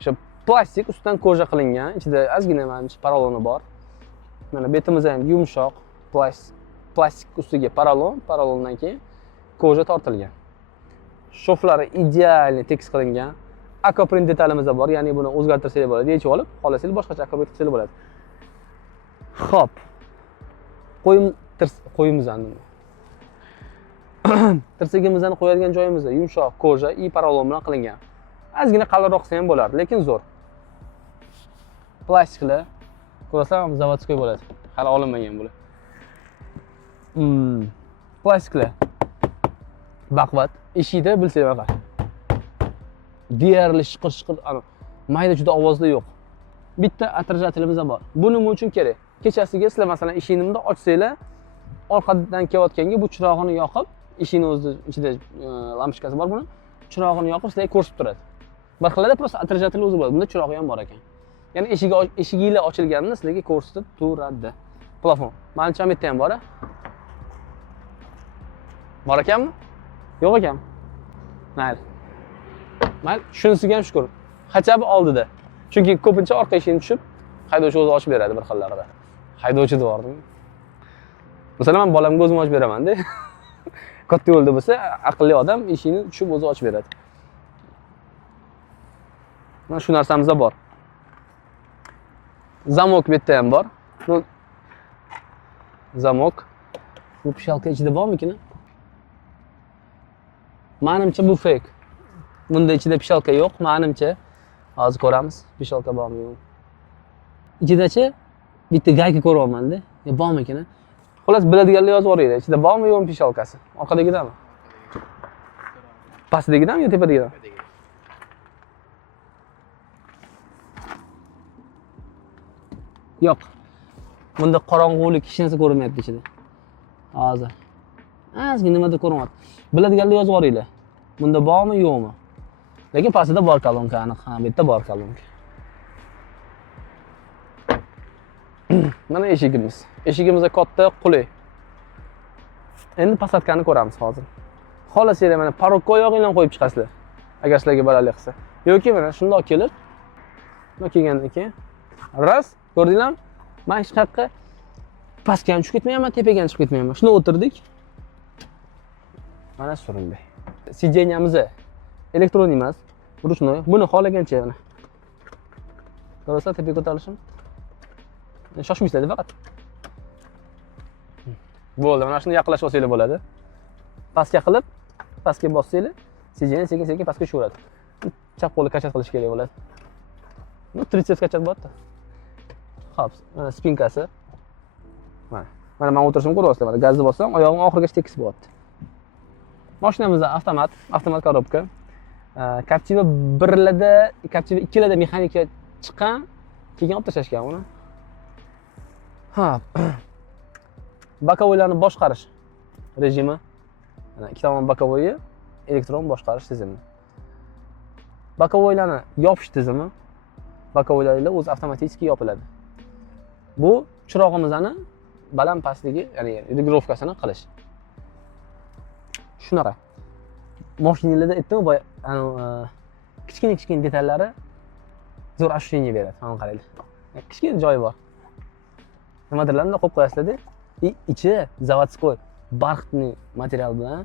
o'sha plastik ustidan koja qilingan, ichida ozgina mana paraloni bor. Mana betimiz ham yumshoq, plastik ustiga paralondan keyin koja tortilgan. Shoflari ideal tekis qilingan. Akoprint detalimiz bor, ya'ni buni o'zgartirsangiz bo'ladi, yechib olib, xohlasangiz boshqacha akoprint qilsangiz bo'ladi. Xo'p. Qo'yimizni tirsagimizni qo'yadigan joyimizda yumshoq koja и paralon bilan qilingan. Ozgina qalinroq qilsa ham bo'lardi, lekin zo'r. Plastiklar ko'rasizlarmi, zavodskiy bo'ladi. Hali olinmagan bular. Plastiklar baqvat, eshikda bilsanglar qara. Deyarli shiqir, mayda juda ovozli yo'q. Bitta отражателimiz ham bor. Bu nima uchun kerak? Kechasiga sizlar masalan eshikni bunda ochsanglar, orqadan kelayotganga bu chirog'ini yoqib, eshikning o'zida ichida lampochkasi bor buni. Chirog'ini yoqib sizlarga ko'rsatib turadi. Bir xillarda просто отражатель o'zi bo'ladi. Bunda chirog'i ham bor ekan. Ya'ni eshiginglar ochilganini sizlarga ko'rsatib turadi. Plafon. Menimcha bu yerda ham bor-a? Bor ekanmi? Yo'q ekan. Mayli. Shunisiga ham shukur. Hachabi oldida. Chunki ko'pincha orqa eshikni tushib, haydovchi o'zi ochib beradi bir xillarda. Haydovchi devordim. Masalan, men bolamga o'zim ochib beraman-da. Katta yo'lda bo'lsa, aqlli odam eshikni tushib o'zi ochib beradi. Mana shu narsamiz bor. Zamok bu yerda ham bor. Zamok. Bu pishalka ichida bormikin? Menimcha bu fake. Bunda ichida pishalka yo'q, menimcha. Hozir ko'ramiz, pishalka bormi yo'q. Ichidachi bitta gayka ko'ryapman-da. Bormikin? Xullas biladiganlar yozib yuboringlar. Ichida bormi yo'qmi pishalkasi? Orqadagidami? Pastdagidami yo tepadagidami? Yo'q. Bunda qorong'ulik hech narsa ko'rinmayapti ichida. Hozir. Ozgina nimadir ko'ryapti. Biladiganlar yozib yuboringlar. Bunda bormi, yo'qmi? Lekin pastida bor kolonka aniq. Ha, bu yerda bor kolonka. Mana eshigimiz. Eshigimiz katta, qulay. Endi pasatkani ko'ramiz hozir. Xohlasanglar mana parokka oyog'inglarni qo'yib chiqasizlar. Agar sizlarga balandlik qilsa. Yoki mana shundoq kelib, bunday kelgandan keyin ras, ko'rdinglarmi? Men hech qayerga pastga ham tushib ketmayapman, tepaga ham chiqib ketmayapman. Shunda o'tirdik. Mana surildi. Sijenyamiz elektron emas, ruchnoy. Buni xohlagancha mana. Ko'rasizlar, tepaga ko'tarilishim. Shoshmaysizlar faqat. Bo'ldi, mana shuni yaqinlashib olsanglar bo'ladi. Pastga qilib, pastga bossanglar, sijenya sekin-sekin pastga tushaveradi. Chap qo'lni kachat qilish kerak bo'ladi. Bu 30 kachat bo'ladi. Xo'p, mana spinkasi. Mana men o'tirishimni ko'ryapsizlar. Mana gazni bossam, oyog'im oxirigacha tekis bo'lyapti. Mashinamizda avtomat korobka. Captiva 1larda, Captiva 2larda mexanika chiqqan, keyin olib tashlashgan uni. Ha. Bokovoylarni boshqarish rejimi. Mana ikki tomon bokovoyi, elektron boshqarish tizimi. Bokovoylarni yopish tizimi. Bokovoylar o'zi avtomatik yopiladi. Bu chirog'imizni baland pastligi, ya'ni regulovkasini qilish. Shunaqa. Mashinalarda aytdim, kichkina detallari zo'r ощущение beradi. Mana qaranglar. Kichkina joyi bor. Nimadirlarni qo'yib qo'yasizlar-da. Ichi zavodskoy barxtli material bilan.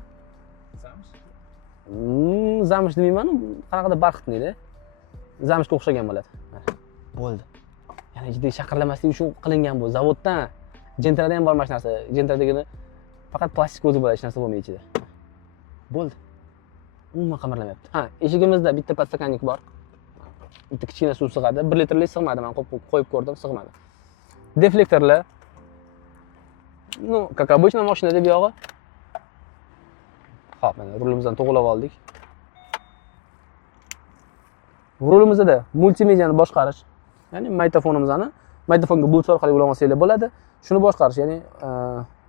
Zamish demayman, qanaqadir barxtli-da. Zamishga o'xshagan bo'ladi. Bo'ldi. Ya'ni ichida shaqirlamaslik uchun qilingan bu. Zavoddan Gentrada ham bor mana shu narsa. Gentradagini faqat plastik o'zi bo'ladi, hech narsa bo'lmaydi ichida. Bo'ldi. Umuman qamirlamayapti. Ha, eshigimizda bitta podstakannik bor. Bitta kichkina suv sig'adi. 1 litrlik sig'madi, men qo'yib ko'rdim, sig'madi. Deflektorlar. Ну, как обычно mashinada bu yog'i. Xo'p, mana rulimizdan to'g'rilab oldik. Rulimizda multimediani boshqarish, ya'ni magnitofonga Bluetooth orqali ulab olsanglar bo'ladi. Shuni boshqarish, ya'ni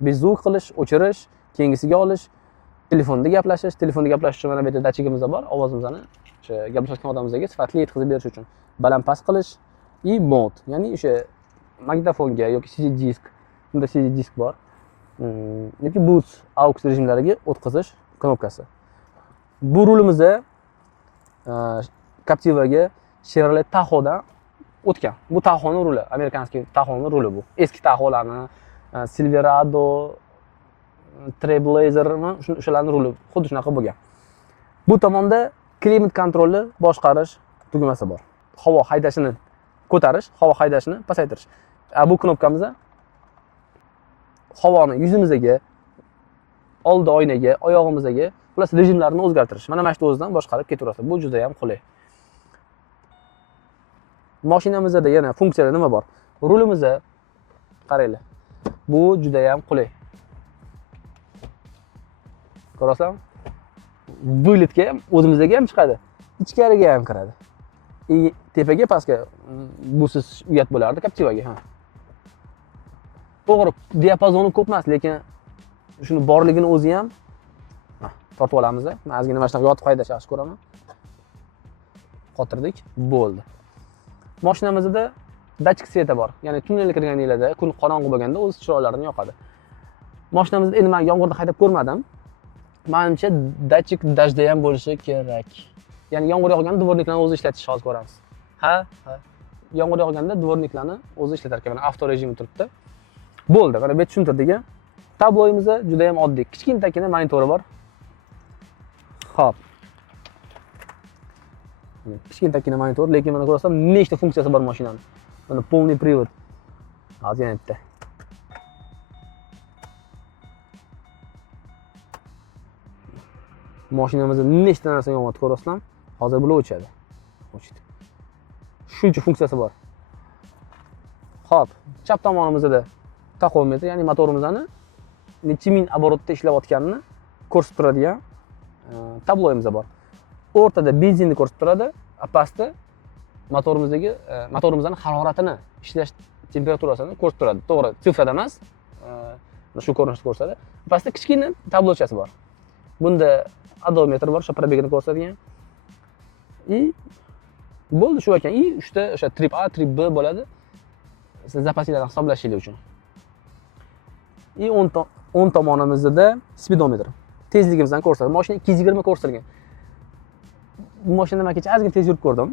bezuk qilish, o'chirish, keyingisiga olish, telefonda gaplashish uchun mana bu yerda datchigimiz bor. Ovozimizni o'sha gaplashayotgan odamimizga sifatli yetkazib berish uchun baland past qilish и mod, ya'ni o'sha magnitofonga yoki CD disk, bunda CD disk bor. Yoki Bluetooth aux rejimlariga o'tkazish knopkasi. Bu rulimizda Captivaga Chevrolet Tahoe'dan o'tgan. Bu Tahoe'ning ruli, amerikanskiy Tahoe'ning ruli bu. Eski Tahoe'larni Silverado, Trailblazer o'shalarning ruli xuddi shunaqa bo'lgan. Bu tomonda klimat kontrolni boshqarish tugmasi bor. Havo haydashini ko'tarish, havo haydashini pasaytirish. Bu knopkamizda havoni yuzimizga, oldi oynaga, oyog'imizga, xullas rejimlarni o'zgartirish. Mana shu o'zidan boshqarib ketaverasiz. Bu juda ham qulay. Mashinamizda yana funksiyalar nima bor? Rulimizda qaranglar. Bu juda ham qulay. Ko'rasizlarmi? Vylitga ham o'zimizga ham chiqadi, ichkariga ham kiradi. Tepaga, pastga busiz uyat bo'lardi Captivaga, ha. To'g'ri, diapazoni ko'p emas, lekin shuni borligini o'zi ham tortib olamiz. Men ozgina mana shunaqa yotib haydash yaxshi ko'raman. Qotirdik, bo'ldi. Mashinamizda datchik sveta bor. Ya'ni tunnelga kirganinglarda, kun qorong'u bo'lganda o'z chiroqlarini yoqadi. Mashinamizda endi men yomg'irda haydab ko'rmadim. Menimcha datchik dajda ham bo'lishi kerak. Ya'ni yomg'ir yog'ganda dvorniklarni o'zi ishlatish hozir ko'ramiz. Ha. Yomg'ir yog'ganda dvorniklarni o'zi ishlatar ekan. Mana avto rejimi turibdi. Bo'ldi. Mana bu yerda tushuntirdik. Tabloyimizda juda ham oddiy, kichkintakina monitori bor. Xo'p. Kichkintakina monitor, lekin mana ko'rasizlar, nechta funksiyasi bor mashinaning. Mana полный привод. Hozir yana bitta. Mashinamizda nechta narsa yonyapti ko'rasizlarmi? Hozir bular o'chadi. O'chdi. Shuncha funksiyasi bor. Xo'p, chap tomonimizda taxometr, ya'ni motorimizni necha ming оборотda ishlayotganini ko'rsatib turadigan tabloyimiz bor. O'rtada benzinni ko'rsatib turadi, pastda motorimizning haroratini, ishlash temperaturasini ko'rsatib turadi. To'g'ri, sifrada emas, shu ko'rinishda ko'rsatadi. Pastda kichkina tablochasi bor. Bunda odometr bor, o'sha probegini ko'rsatadigan. Bo'ldi shu ekan. Uchta o'sha trip A, trip B bo'ladi. Siz zapasinglarni hisoblashinglar uchun. 10 tomonimizda speedometr. Tezligimizni ko'rsatadi. Mashina 220 ko'rsatilgan. Bu mashinada men kecha ozgina tez yurib ko'rdim.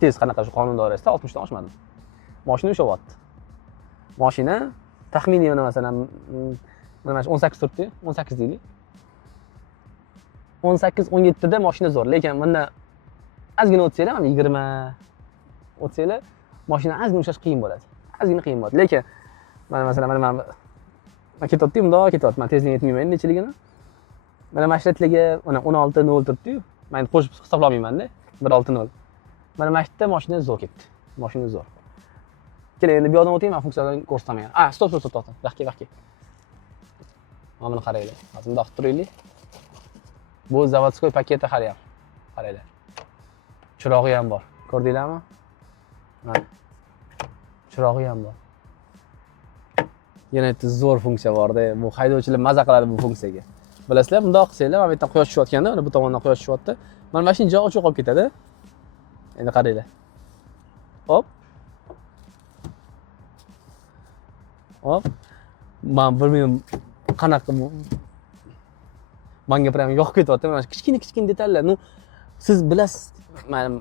Tez qanaqa shu qonun doirasida 60 dan oshmadim. Mashina ushyapti. Mashina taxminiy masalan mana 18 turibdi, 18 deylik. 18-17 da mashina zo'r, lekin bundan ozgina o'tsanglar, 20 o'tsanglar, mashina ozgina ushlash qiyin bo'ladi. Ozgina qiyin bo'ladi. Lekin mana masalan men ketyapti, bundoq ketyapti. Men tezlikni aytmayman nechiligini. Mana mashinatligi mana 16.0 turibdi-yu. Men qo'shib hisoblamayman-da. 160. Mana mashina mashina zo'r ketdi. Mashina zo'r. Keling, endi bu yoqdan o'taylik, men funksiyalarni ko'rsataman. Stop. Vaqtga. Mana buni qaranglar. Hozir bundoq turaylik. Bu zavodskoy paketi hali ham. Qaranglar. Chirog'i ham bor. Ko'rdinglarmi? Mana. Chirog'i ham bor. Yana zo'r funksiya bor-da. Bu haydovchilar maza qiladi bu funksiyaga. Bilasizlar, bundoq qilsanglar, mana bu yerdan quyosh tushayotganda, mana bu tomondan quyosh tushyapti. Mana mashina joyi ochiq qolib ketadi. Endi qaranglar. Hop. Men bilmayman qanaqa menga prям yoqib ketyapti. Mana shu kichkina detallar. Nu siz bilasiz, men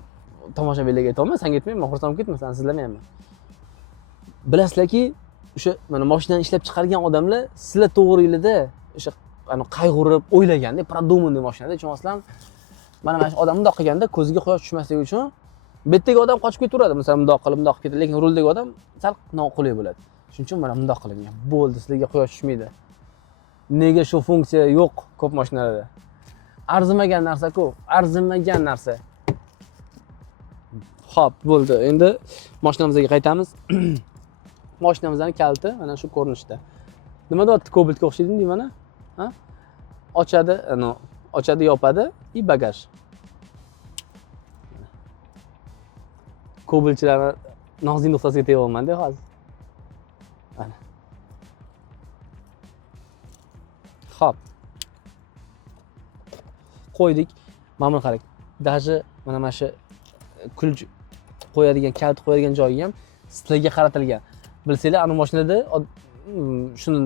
tomoshabinlarga aytayapman, senga aytmayman, men xursand bo'lib ketmaysan, sizlarmayman. Bilasizlarki, o'sha mana mashinani ishlab chiqargan odamlar sizlar to'g'riligida o'sha qayg'urib, o'ylaganda, продуманный mashinada tushunasizlarmi? Mana shu odam bundoq qilganda ko'ziga quyosh tushmasligi uchun betdagi odam qochib ketaveradi. Masalan, bundoq ketadi, lekin ruldagi odam sal noqulay bo'ladi. Shuning uchun mana bundoq qilingan. Bo'ldi, sizlarga quyosh tushmaydi. Nega shu funksiya yo'q ko'p mashinalarda? Arzimagan narsa-ku, arzimagan narsa. Xo'p, bo'ldi. Endi mashinamizga qaytamiz. Mashinamizning kaliti mana shu ko'rinishda. Nima deyapti, Cobaltga o'xshaydimi deyman, ha? Ochadi, yopadi и bagaj. Cobaltchilarni nozik nuqtasiga tegayapman-da hozir. Mana. Xo'p. Qo'ydik. Mana buni qarang. Даже mana shu kulch qo'yadigan, kalt qo'yadigan joyi ham sizlarga qaratilgan. Bilsanglar, ana mashinada shuni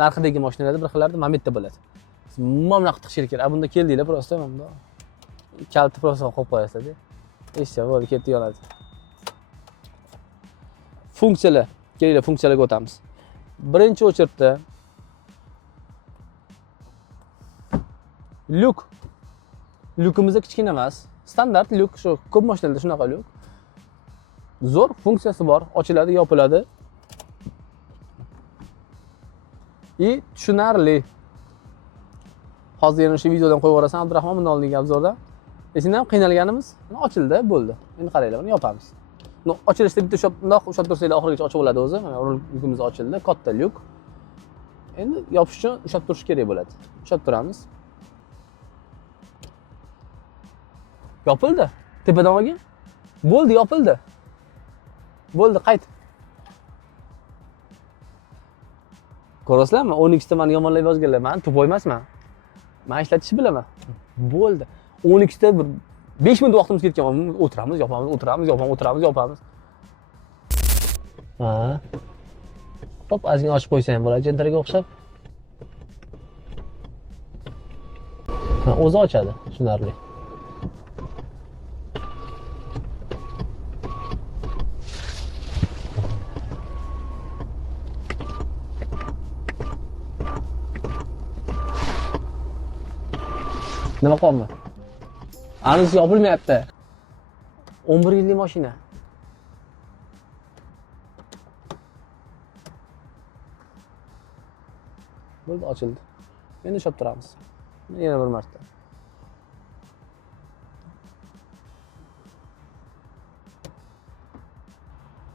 narxidagi mashinalarda bir xillarda momentda bo'ladi. Siz mana bunaqa tiqishlar kerak. Bunda keldinglar prosta mana bunda. Kaltni prosta qo'yib qo'yasizlar-da. Eshitsa, bo'ldi, ketdi, yonadi. Funksiyalar. Kelinglar, funksiyalarga o'tamiz. Birinchi o'chirtda lyuk. Lyukimiz kichkina emas. Standart lyuk, shu ko'p mashinalarda shunaqa lyuk. Zo'r funksiyasi bor, ochiladi, yopiladi. Tushunarli. Hozir yana shu videodan qo'yib yuborasan, Abdurahmon, bundan oldingi obzorda. Esimdan qiynalganimiz, ochildi, bo'ldi. Endi qaranglar, buni yopamiz. Ochilishda bitta ushlab tursanglar oxirigacha ochib bo'ladi o'zi. Mana lyukimiz ochildi, katta lyuk. Endi yopish uchun ushlab turish kerak bo'ladi. Ushlab turamiz. Yopildi. Tepadan olgin. Bo'ldi, yopildi. Bo'ldi, qayt. Ko'rasizlarmi? 12 ta meni yomonlab yozganlar. Men to'poy emasman. Men ishlatishni bilaman. Bo'ldi. 12 ta bir 5 minut vaqtimiz ketgan. O'tiramiz, yopamiz. Ha. Hop, ozgina ochib qo'ysam ham bo'ladi, jentraga o'xshab. Ha, o'zi ochadi, tushunarli. Nima qoldi? Anisi yopilmayapti. 11 yillik mashina. Bo'ldi, ochildi. Endi ushlab turamiz. Yana bir marta.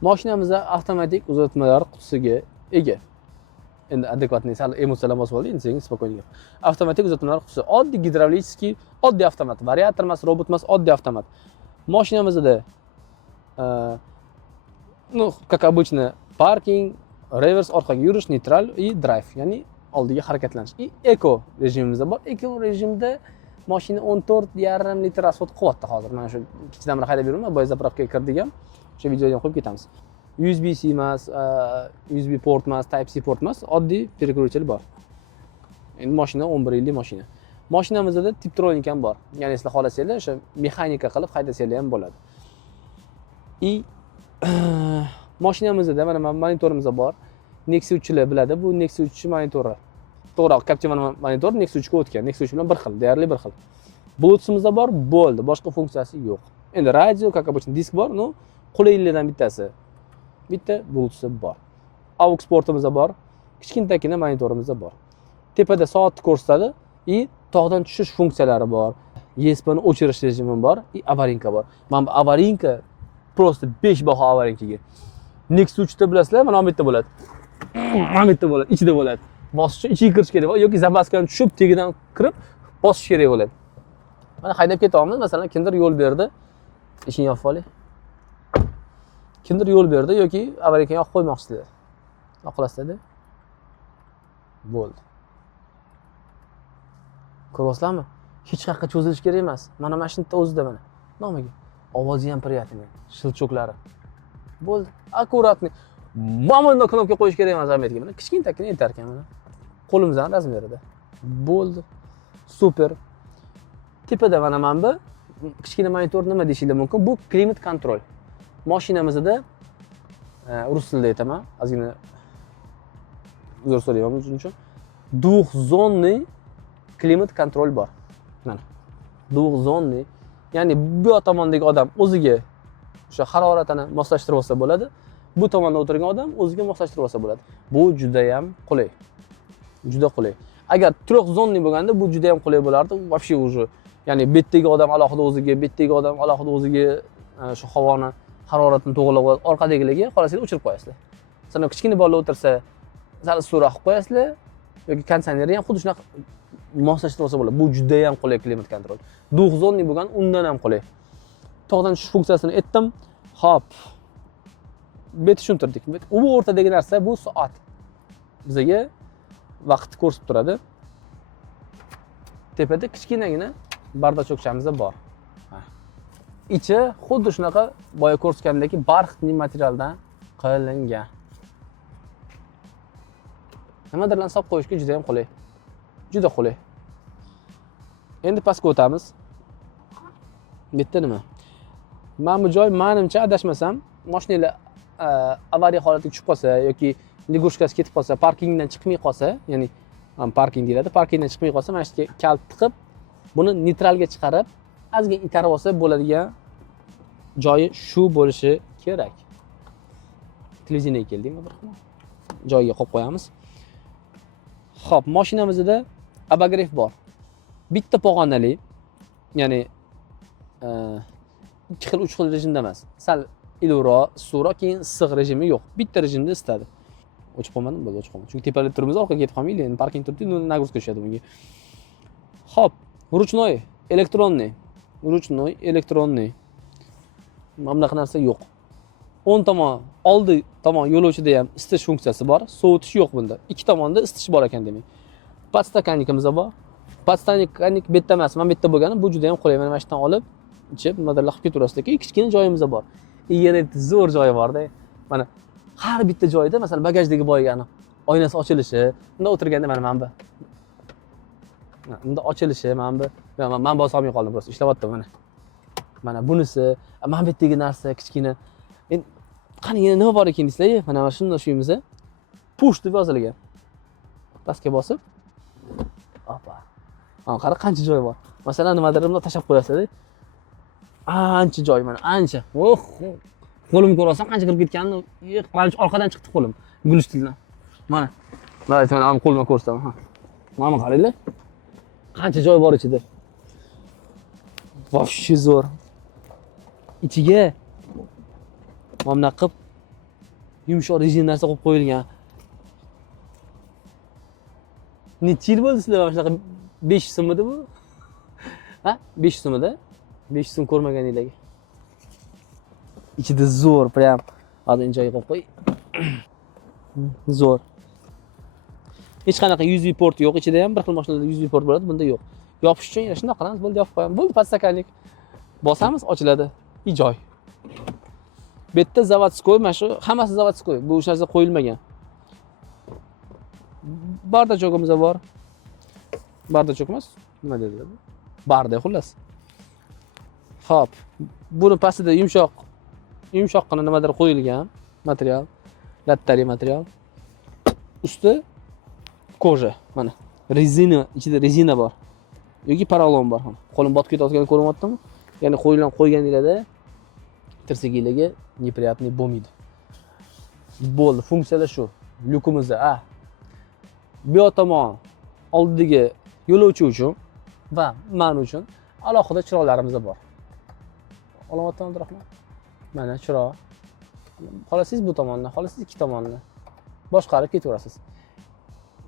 Mashinamizda avtomatik uzatmalar qutisiga ega. Endi adekvatniy sal emotsiyalar bosib oldi, endi senga spokойно. Avtomatik uzatmalar qutisi, oddiy gidravlический, oddiy avtomat, variator emas, robot emas, oddiy avtomat. Mashinamizda Ну, как обычно, parking, reverse, orqaga yurish, neytral и drive, ya'ni oldiga harakatlanish. И eco rejimimizda bor. Eco rejimda mashina 14,5 litr asfalt quvvatda hozir. Mana shu kechadan beri haydab yuraman, boya zapravkaga kirdik ham. O'sha videoni ham qo'yib ketamiz. USB-C emas, USB port emas, Type-C port emas, oddiy переключатель bor. Endi mashina 11 yillik mashina. Mashinamizda Tiptronic ham bor. Ya'ni sizlar xohlasanglar o'sha mexanika qilib haydasanglar ham bo'ladi. И mashinamizda mana monitorimiz bor. Nexus 3lar biladi, bu Nexus 3 monitori. To'g'ri, Captiva monitor Nexus 3 ga o'tgan. Nexus 3 bilan bir xil, deyarli bir xil. Bluetooth'imizda bor, bo'ldi. Boshqa funksiyasi yo'q. Endi radio, как обычно, disk bor, no qulayliklardan bittasi. Bitta Bluetooth bor. AUX portimiz bor. Kichkintakina monitorimiz bor. Tepada soatni ko'rsatadi и tog'dan tushish funksiyalari bor. ESPni o'chirish rejimi bor и avarinka bor. Mana bu avarinka просто 5 baho avarinkaga. Nexus 3 da bilasizlar, mana bu yerda bo'ladi. Mana bu yerda bo'ladi, ichida bo'ladi. Bosish uchun ichiga kirish kerak yoki zapaskadan tushib, tegidan kirib bosish kerak bo'ladi. Mana haydab ketyapmiz, masalan, kimdir yo'l berdi. Ishini yopib oling. Kimdir yo'l berdi yoki avariyaga yoqib qo'ymoqchisizlar. Oqilasizlar-da. Bo'ldi. Ko'ryapsizlarmi? Hech qayerga cho'zilish kerak emas. Mana mashinada o'zida mana. Nomiga. Ovozi ham приятный. Shilchoklari. Bo'ldi. Akkuratni. Mana knopka qo'yish kerak emas Amerikaga. Mana kichkintakina yetarkan mana. Qo'limizdan razmerida. Bo'ldi. Super. Tepada mana bu kichkina monitor nima deyishinglar mumkin? Bu klimat kontrol. Mashinamizda rus tilida aytaman. Ozgina uzr so'rayman buning uchun. Двухзонный klimat kontrol bor. Mana. Двухзонный, ya'ni bu tomondagi odam o'ziga o'sha haroratini moslashtirib olsa bo'ladi. Bu tomonda o'tirgan odam o'ziga moslashtirib olsa bo'ladi. Bu juda ham qulay. Juda qulay. Agar трехзонный bo'lganda bu juda ham qulay bo'lardi. Вообще уже, ya'ni betdagi odam alohida o'ziga, betdagi odam alohida o'ziga shu havoni haroratini to'g'rilab oladi. Orqadagilarga xolasizlar o'chirib qo'yasizlar. Masalan, kichkina bola o'tirsa, sal suvroq qilib qo'yasizlar yoki konditsionerni ham xuddi shunaqa moslashtirib olsa bo'ladi. Bu juda ham qulay klimat kontrol. Двухзонный bo'lgan undan ham qulay. Tog'dan tushish funksiyasini aytdim. Hop. Bet tushuntirdik. U o'rtadagi narsa bu soat. Bizga vaqtni ko'rsatib turadi. Tepada kichkinagina bardachokchamiz bor. Ichi xuddi shunaqa boya ko'rsatgandagi barxitli materialdan qilingan. Nimadirlarni solib qo'yishga juda ham qulay. Juda qulay. Endi pastga o'tamiz. Bitta nima? Mana bu joy menimcha adashmasam, mashinalar avariya holatiga tushib qolsa yoki ligushkasi ketib qolsa, parkingdan chiqmay qolsa, ya'ni parking deyiladi, parkingdan chiqmay qolsa, mana shu yerga kalt tiqib, buni neytralga chiqarib, ozgina itarib olsa bo'ladigan joyi shu bo'lishi kerak. Televiziyaga keldingmi bir xil? Joyiga qo'yib qo'yamiz. Xo'p, mashinamizda abagrev bor. Bitta pog'onali, ya'ni 2 xil, 3 xil rejimda emas. Sal iluroq, issiqroq, keyin issiq rejimi yo'q. Bitta rejimda isitadi. O'chib qolmadim, bo'ldi, o'chib qolmadim. Chunki tepada turibmiz, orqaga ketib qolmaylik. Endi parking turibdi, nagruzka tushadi bunga. Xo'p, ruchnoy, elektronniy. Ruchnoy, elektronniy. Mana bunaqa narsa yo'q. O'ng tomon, oldi tomon yo'lovchida ham isitish funksiyasi bor, sovutish yo'q bunda. Ikki tomonda isitish bor ekan demak. Podstakannikimiz bor. Podstakannik bitta emas, mana bitta bo'lgani bu juda ham qulay. Mana mana shundan olib, ichib, nimadirlar qilib ketaverasizlar. Kichkina joyimiz bor. Yana zo'r joyi bor-da. Mana har bitta joyda, masalan, bagajdagi boygani oynasi ochilishi, bunda o'tirganda mana bu. Bunda ochilishi, mana bu. Men bosa olmay qoldim, prosta ishlayapti mana. Mana bunisi, mana bu yerdagi narsa kichkina. Endi qani yana nima bor ekan deysizlar, mana shunday shuyimiz. Push deb yozilgan. Pastga bosib. Opa. Mana qara qancha joy bor. Masalan, nimadir bunday tashab qo'yasizlar. Ancha joy mana, ancha. Oh, qo'lim ko'rasan qancha kirib ketganini, qancha orqadan chiqdi qo'lim. Gulishtildan. Mana. Mana men qo'limni ko'rsataman, ha. Mana qaranglar. Qancha joy bor ichida. Вообще zo'r. Ichiga mana qilib yumshoq rezina narsa qo'yib qo'yilgan. Necha yil bo'ldi sizlar mana shunaqa 500 so'mida bu? Ha? 500 so'mida? 500 so'm ko'rmaganinglarga. Ichida zo'r, prям Hozir joyiga qo'yib qo'y. Zo'r. Hech qanaqa USB port yo'q. Ichida ham bir xil mashinalarda USB port bo'ladi, bunda yo'q. Yopish uchun yana shunday qilamiz, bo'ldi yopib qo'yamiz. Bo'ldi, podstakanlik. Bosamiz, ochiladi. Joy. Bu yerda zavodskoy, mana shu hammasi zavodskoy. Bu o'sha narsa qo'yilmagan. Bardachogimiz bor. Bardachok emas, nima deydi? Barda xullas. Xo'p. Buni pastida yumshoqqina nimadir qo'yilgan material, lattali material. Usti koja, mana. Rezina, ichida rezina bor. Yoki porolon bor ham. Qo'lim botib ketayotganini ko'ryaptimi? Ya'ni qo'yganinglarda tirsaginglarga неприятный bo'lmaydi. Bo'ldi, funksiyalar shu. Lyukimizda, bu tomon oldidagi yo'lovchi uchun va men uchun alohida chiroqlarimiz bor. Olyapman Abdurahmon. Mana chiroq. Xolasiz bu tomondan, xolasiz ikki tomondan boshqarib ketaverasiz.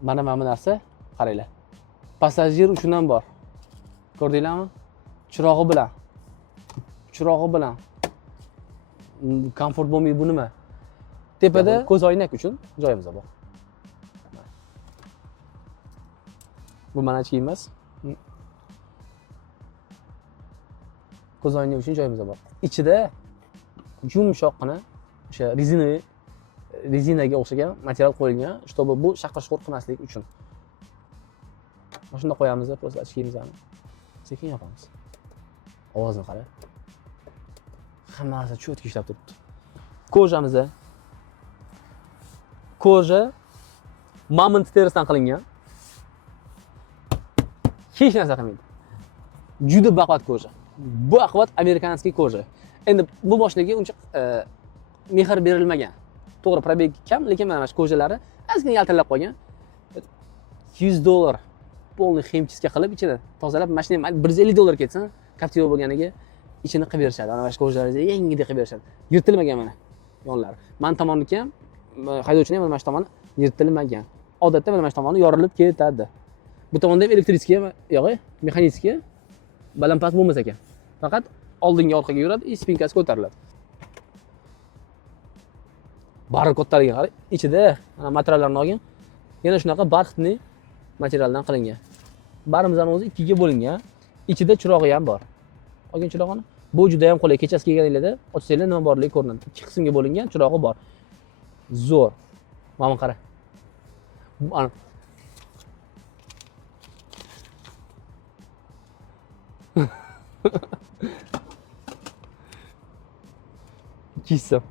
Mana bu narsa, qaranglar. Passajir uchun ham bor. Ko'rdinglarmi? Chirog'i bilan. Komfort bo'lmaydi bu nima? Tepada ko'zoynak uchun joyimiz bor. Bu mana ichki emas. Ko'zoynak uchun joyimiz bor. Ichida yumshoqqina o'sha rezinaga o'xshagan material qo'yilgan, чтобы bu shaqir-shaqir qilmasligi uchun. Mana shunda qo'yamiz, просто ochkimizni sekin yopamiz. Ovozni qara. Hammasi cho'tki ishlab turibdi. Koja mamont terisidan qilingan. Hech narsa qilmaydi. Juda baquvvat koja. Baquvvat amerikanskiy koja. Endi bu mashinaga uncha mehr berilmagan. To'g'ri, probeg kam, lekin mana shu kojalari ozgina yaltillab qolgan. $100 polni ximchiska qilib ichini tozalab, mashina $150 ketsin, Captiva bo'lganiga ichini qilib berishadi. Mana shu kojalarni yangidek qilib berishadi. Yirtilmagan mana yonlari. Men tomonniki ham, haydovchining ham mana shu tomoni yirtilmagan. Odatda mana shu tomoni yorilib ketadi. Bu tomonda ham elektriskiy, yo'q, mexaniskiy balandpast bo'lmas ekan. Faqat oldinga orqaga yuradi, spinkasi ko'tariladi. Bari ko'tarilgan, qarang. Ichida mana materiallarni olgan. Yana shunaqa barxitli materialdan qilingan. Barimizdan o'zi ikkiga bo'lingan. Ichida chirog'i ham bor. Olgan chirog'ini. Bu juda ham qulay. Kechasi kelganinglarda ochsanglar nima borligi ko'rinadi. Ikki qismga bo'lingan chirog'i bor. Zo'r. Mana qara. Ana Kissam.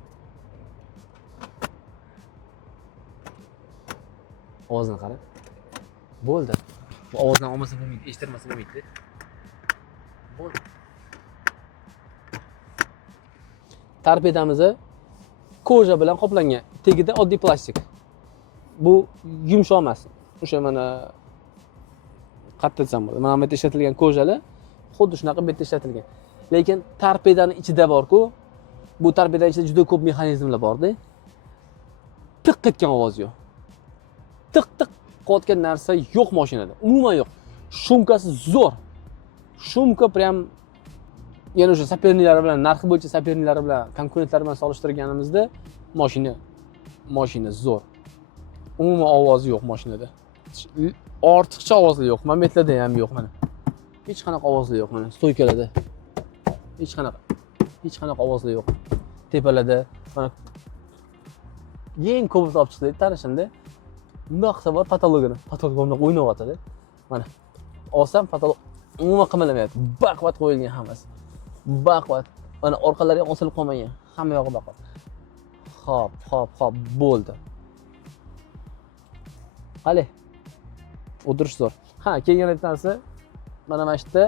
Ovozini qara. Bo'ldi. Bu ovozdan olmasa bo'lmaydi, eshittirmasa bo'lmaydi. Bo'ldi. Torpedamiz koja bilan qoplangan. Tagida oddiy plastik. Bu yumshoq emas. O'sha mana qattiq desam bo'ladi. Mana bu yerda ishlatilgan kojalar xuddi shunaqa bu yerda ishlatilgan. Lekin torpedani ichida bor-ku, bu torpeda ichida juda ko'p mexanizmlar bor-da. Tiq etgan ovoz yo'q. Tiq qilayotgan narsa yo'q mashinada. Umuman yo'q. Shumkasi zo'r. Shumka prям yana o'sha soperniklari bilan, narxi bo'yicha soperniklari bilan, konkurentlar bilan solishtirganimizda mashina zo'r. Umuman ovozi yo'q mashinada. Ortiqcha ovozli yo'q. Momentlarda ham yo'q mana. Hech qanaqa ovozli yo'q mana. Stoykalarda. Hech qanaqa ovozli yo'q. Tepalarda mana eng ko'p olib chiqdik tanishimda. Bunday qilsa bor patologini. Patolog bilan o'ynayotadi. Mana. Olsam patolog umuman qimirlamayapti. Baquvvat qo'yilgan hammasi. Baquvvat. Mana orqalari ham osilib qolmagan. Hamma yog'i baquvvat. Xo'p, bo'ldi. Qale. O'tirish zo'r. Ha, kelgan narsa mana mana yerda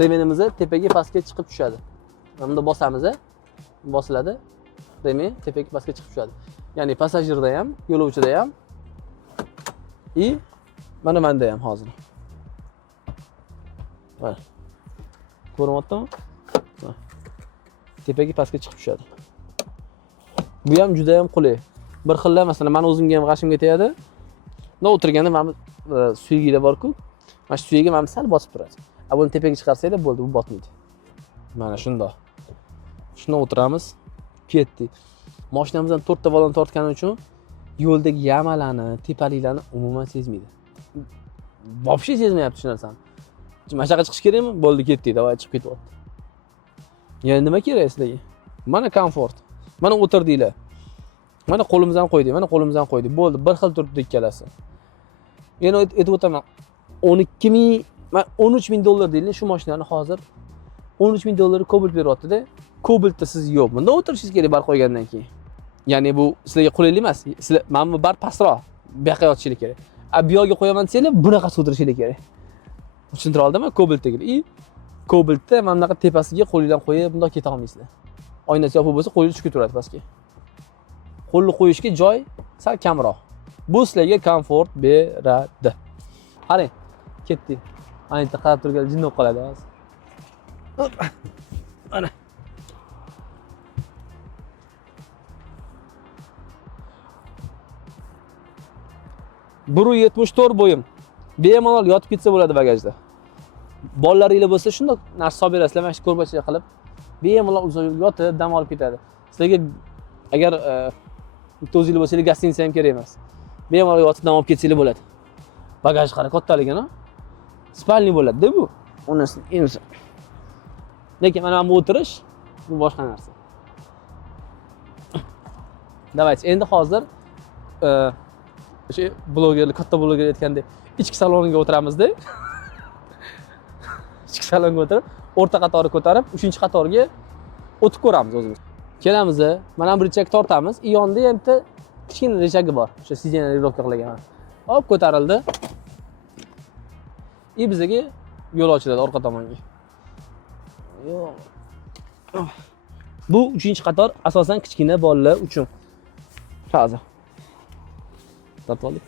remenimiz tepaga pastga chiqib tushadi. Bunda bosamiz, bosiladi. Remen tepaga pastga chiqib tushadi. Ya'ni passajirda ham, yo'lovchida ham mana menda ham hozir. Mana. Ko'ryapsizmi? Tepaga pastga chiqib tushadi. Bu ham juda ham qulay. Bir xilla, masalan, men o'zimga ham g'ashimga tegadi. Bunda o'tirganda mana suygilar bor-ku. Mana shu suygiga mana sal bosib turadi. Buni tepaga chiqarsanglar bo'ldi, bu botmaydi. Mana shundoq. Shuna o'tiramiz. Ketdik. Mashinamizdan 4 ta balon tortgani uchun yo'ldagi yamalarni, tepaliklarni umuman sezmaydi. Вообще sezmayapti shu narsani. Mana shu yoqqa chiqish kerakmi? Bo'ldi, ketdik, davay chiqib ketyapti. Yana nima kerak sizlarga? Mana komfort. Mana o'tirdinglar. Mana qo'limizdan qo'ydik, mana qo'limizdan qo'ydik. Bo'ldi, bir xil turibdi ikkalasi. Yana aytib o'taman. 13 ming dollar deylik, shu mashinani hozir 13 ming dollar Cobalt beryapti-da. Cobaltda siz yo'q. Bunda o'tirishingiz kerak bar qo'ygandan keyin. Ya'ni bu sizlarga qulaylik emas. Sizlar mana bu bar pastroq. Bu yoqqa yotishingiz kerak. Bu yoqqa qo'yaman desanglar, bunaqa o'tirishingiz kerak. Tushuntira oldimmi? Cobaltdagilar. Cobaltda mana bunaqa tepasiga qo'lingizdan qo'yib, bundoq keta olmaysizlar. Oynasi yopiq bo'lsa, qo'lingiz tushib turadi pastga. Qo'lni qo'yishga joy sal kamroq. Bu sizlarga komfort beradi. Qarang, ketdik. Ayni qarab turgan jin bo'lib qoladi hozir. Mana. Bir 74 bo'yim. Bemalol yotib ketsa bo'ladi bagajda. Bolalaringiz bo'lsa shunday narsa solib berasizlar, mana shu ko'rpachaga qilib. Bemalol uzoq yo'l yotib, dam olib ketadi. Sizlarga agar o'zingiz bo'lsangiz gostinitsa ham kerak emas. Bemalol yotib dam olib ketsangiz bo'ladi. Bagaj qara kattaligini. Spalniy bo'ladi-da bu. Unisi endi. Lekin mana bu o'tirish bu boshqa narsa. Davaychi, endi hozir o'sha blogerlar, katta bloger aytgandek, ichki saloniga o'tiramiz-da. Ichki salonga o'tirib, o'rta qatorni ko'tarib, 3-qatorga o'tib ko'ramiz o'zimiz. Kelamiz, mana bir richak tortamiz. Yonida ham bitta kichkina richagi bor. O'sha sideniya regulovka qilgan. Hop, ko'tarildi. Bizga yo'l ochiladi orqa tomonga. Bu 3-qator asosan kichkina bolalar uchun. Hozir. Tortib oldik.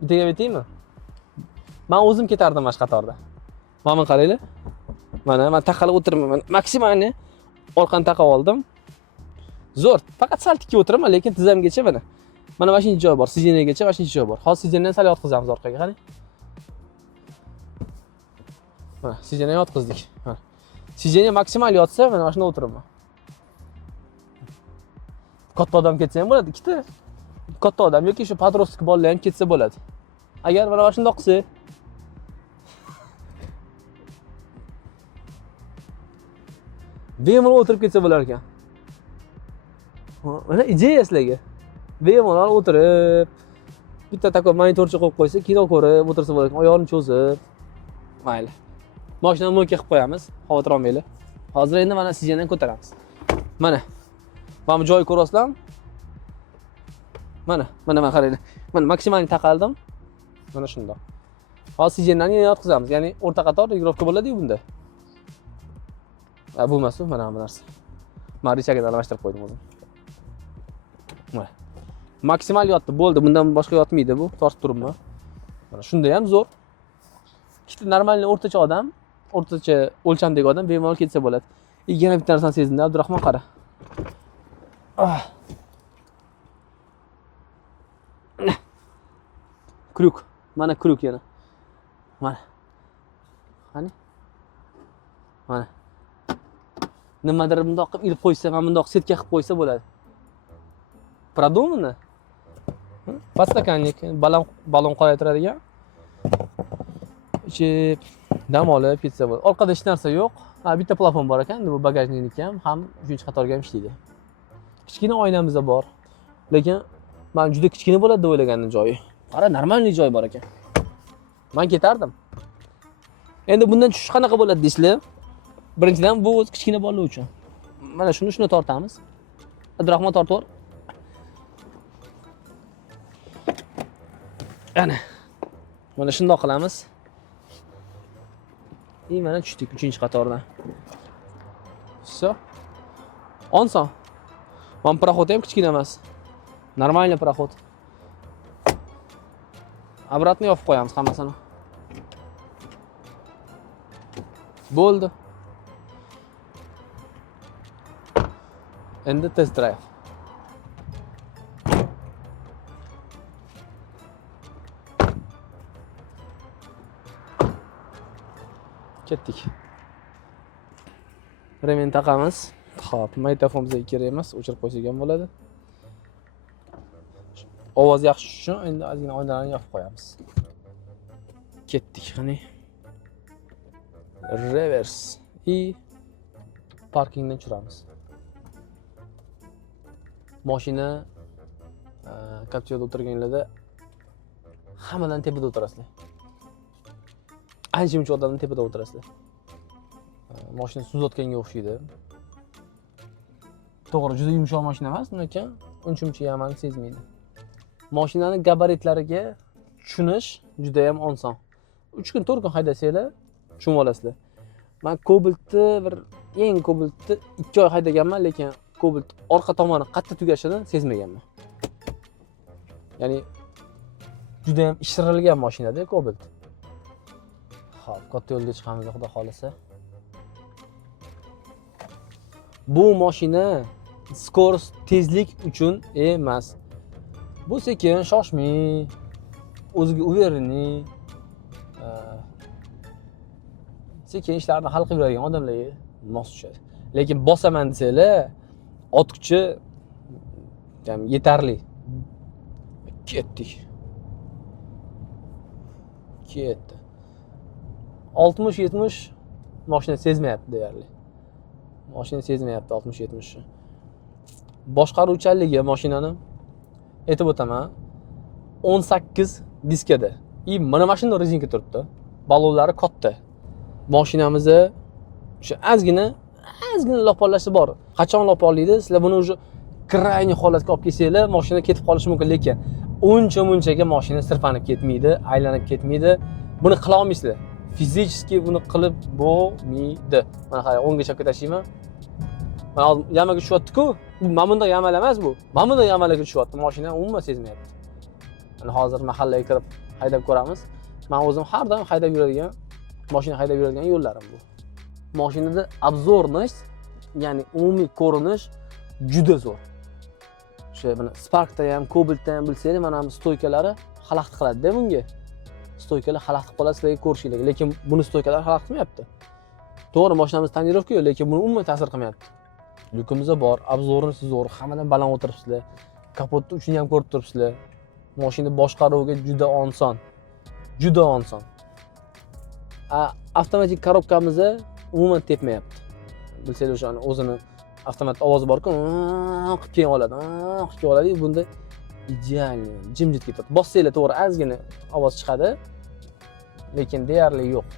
Bittaga bitaymi? Men o'zim ketardim mana shu qatorda. Mana qaranglar. Mana men taqalib o'tiribman. Maksimalni orqani taqab oldim. Zo'r. Faqat sal tikka o'tiraman, lekin tizzamgacha mana. Mana shuncha joy bor, sideniyagacha mana shuncha joy bor. Hozir sideniyadan sal yotqizamiz orqaga, qarang. Mana sideniyaga yotqizdik. Mana. Sideniya maksimal yotsa, mana shunda o'tiribman. Katta odam ketsa ham bo'ladi, ikkita. Katta odam yoki shu podrostik bolalar ham ketsa bo'ladi. Agar mana shunday qilsa, bemalol o'tirib ketsa bo'lar ekan. Mana ideya sizlarga. Bemalol o'tirib, bitta takob monitorchi qo'yib qo'ysa, kino ko'rib o'tirsa bo'lar ekan, oyoqni cho'zib. Mayli. Mashinani mo'kka qilib qo'yamiz, xavotir olmanglar. Hozir endi mana sijendan ko'taramiz. Mana. Mana bu joy ko'rasizlarmi? Mana qaranglar. Mana maksimalni taqaldim. Mana shundoq. Hozir sijenlarni yana yotqizamiz. Ya'ni o'rta qator regulovka bo'ladi-ku bunda. Bu emas, mana bu narsa. Men richaga almashtirib qo'ydim o'zim. Mana. Maksimal yotdi, bo'ldi. Bundan boshqa yotmaydi bu. Tortib turibman. Mana shunda ham zo'r. Ikkita normalniy o'rtacha odam, o'rtacha o'lchamdagi odam bemalol ketsa bo'ladi. Yana bitta narsani sezdim, Abdurahmon qara. Kruk. Mana kruk yana. Mana. Qani? Mana. Nimadir bundoq qilib ilib qo'ysa, mana bundoq setka qilib qo'ysa bo'ladi. Продумано. Podstakannik, balon qoraytiradigan. Ichib dam olib ketsa bo'ladi. Orqada hech narsa yo'q. Bitta plafon bor ekan, bu bagajnikniki ham 3-qatorga ham ishlaydi. Kichkina oynamiz bor. Lekin men juda kichkina bo'ladi deb o'ylagandim joyi. Qara, normalniy joy bor ekan. Men ketardim. Endi bundan tushish qanaqa bo'ladi deysizlar? Birinchidan bu o'z kichkina bolalar uchun. Mana shuni tortamiz. Abdurahmon tortib ol. Ana. Mana shundoq qilamiz. Mana tushdik 3-qatordan. Все. Oson. Men parоход ham kichkina emas. Normalniy parоход. Обратно yopib qo'yamiz hammasini. Bo'ldi. Endi test drive. Ketdik. remen taqamiz. Xo'p, magnitofon bizga kerak emas, o'chirib qo'ysak ham bo'ladi. Ovoz yaxshi chiqishi uchun endi ozgina oynalarni yopib qo'yamiz. Ketdik, qani. Reverse и parkingdan tushiramiz. Mashina Captiva'da o'tirganlarda hammadan tepada o'tirasizlar. Ancha-muncha odamning tepada o'tirasizlar. Mashina suzayotganga o'xshaydi. To'g'ri, juda yumshoq mashina emas, lekin uncha-muncha yamanni sezmaydi. Mashinaning gabaritlariga tushunish juda ham oson. 3 kun 4 kun haydasanglar, tushunib olasizlar. Men eng Cobalt'ni 2 oy haydaganman, lekin Cobalt orqa tomoni qattiq tugashini sezmaganman. Ya'ni juda ham ishirilgan mashinada Cobalt. Xo'p, katta yo'lga chiqamiz, xudo xolasa. Bu mashina skorost tezlik uchun emas. Bu sekin, shoshmay, o'ziga uveriniy, sekin ishlarni hal qilib yuradigan odamlarga mos tushadi. Lekin bosaman desanglar, ot kuchi yetarli. Ketdik. 60-70 mashina sezmayapti deyarli. Mashina sezmayapti 60-70 ni. Boshqaruvchanligi mashinani aytib o'taman. 18 diskada. Mana mashina rezinka turibdi. Balonlari katta. Mashinamizni o'sha ozgina lopollashi bor. Qachon lopollaydi? Sizlar buni o'sha krayniy holatga olib kelsanglar, mashina ketib qolishi mumkin, lekin uncha-munchaga mashina sirpanib ketmaydi, aylanib ketmaydi. Buni qila olmaysizlar. Fizически buni qilib bo'lmaydi. Mana qarang, o'ngga chapga tashlayman. Mana hozir yamaga tushyapti-ku. Mana bunday yamal emas bu. Mana bunday yamalarga tushyapti. Mashina umuman sezmayapti. Mana hozir mahallaga kirib haydab ko'ramiz. Men o'zim har doim haydab yuradigan, mashina haydab yuradigan yo'llarim bu. Mashinada obzorность, ya'ni umumiy ko'rinish juda zo'r. O'sha mana Sparkda ham, Cobaltda ham bilsangiz, mana bu stoykalari xalaqit qiladi-da bunga. Stoykalar xalaqit qiladi sizlarga ko'rishinglarga, lekin buni stoykalar xalaqit qilmayapti. To'g'ri, mashinamiz tonirovka yo'q, lekin buni umuman ta'sir qilmayapti. Lyukimizda bor, obzorность zo'r, hammadan baland o'tiribsizlar. Kapotni uchini ham ko'rib turibsizlar. Mashina boshqaruvga juda oson. Juda oson. Avtomatik korobkamizni umuman tepmayapti. Bilsangiz o'sha o'zini avtomat ovozi bor-ku, qilib keyin oladi. Qilib keyin oladi, bunda ideal, jimjit ketadi. Bossanglar to'g'ri ozgina ovoz chiqadi, lekin deyarli yo'q.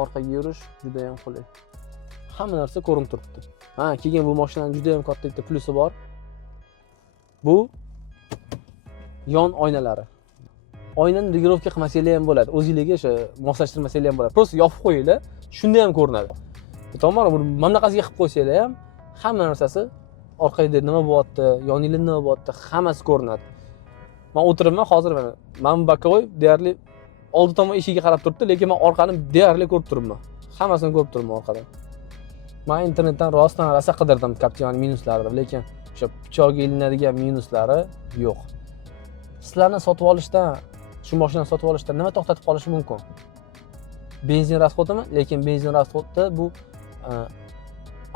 Orqaga yurish juda ham qulay. Hamma narsa ko'rinib turibdi. Keyin bu mashinaning juda ham katta bitta plusi bor. Bu yon oynalari. Oynani regulovka qilmasanglar ham bo'ladi. O'zingizga o'sha moslashtirmasanglar ham bo'ladi. Prosta yopib qo'yinglar, shunda ham ko'rinadi. To'g'rimi? Buni mana qanaqasiga qilib qo'ysanglar ham hamma narsasi orqangizda nima bo'lyapti, yoningizda nima bo'lyapti, hammasi ko'rinadi. Men o'tiribman hozir mana bu bokovoy deyarli oldi tomon eshigiga qarab turibdi, lekin men orqani deyarli ko'rib turibman. Hammasini ko'rib turibman orqadan. Men internetdan rostdan rosa qidirdim Captiva'ning minuslarini, lekin o'sha pichoqga ilinadigan minuslari yo'q. Sizlarni sotib olishdan, shu mashinani sotib olishdan nima to'xtatib qolishi mumkin? Benzin расходimi? Lekin benzin расходi bu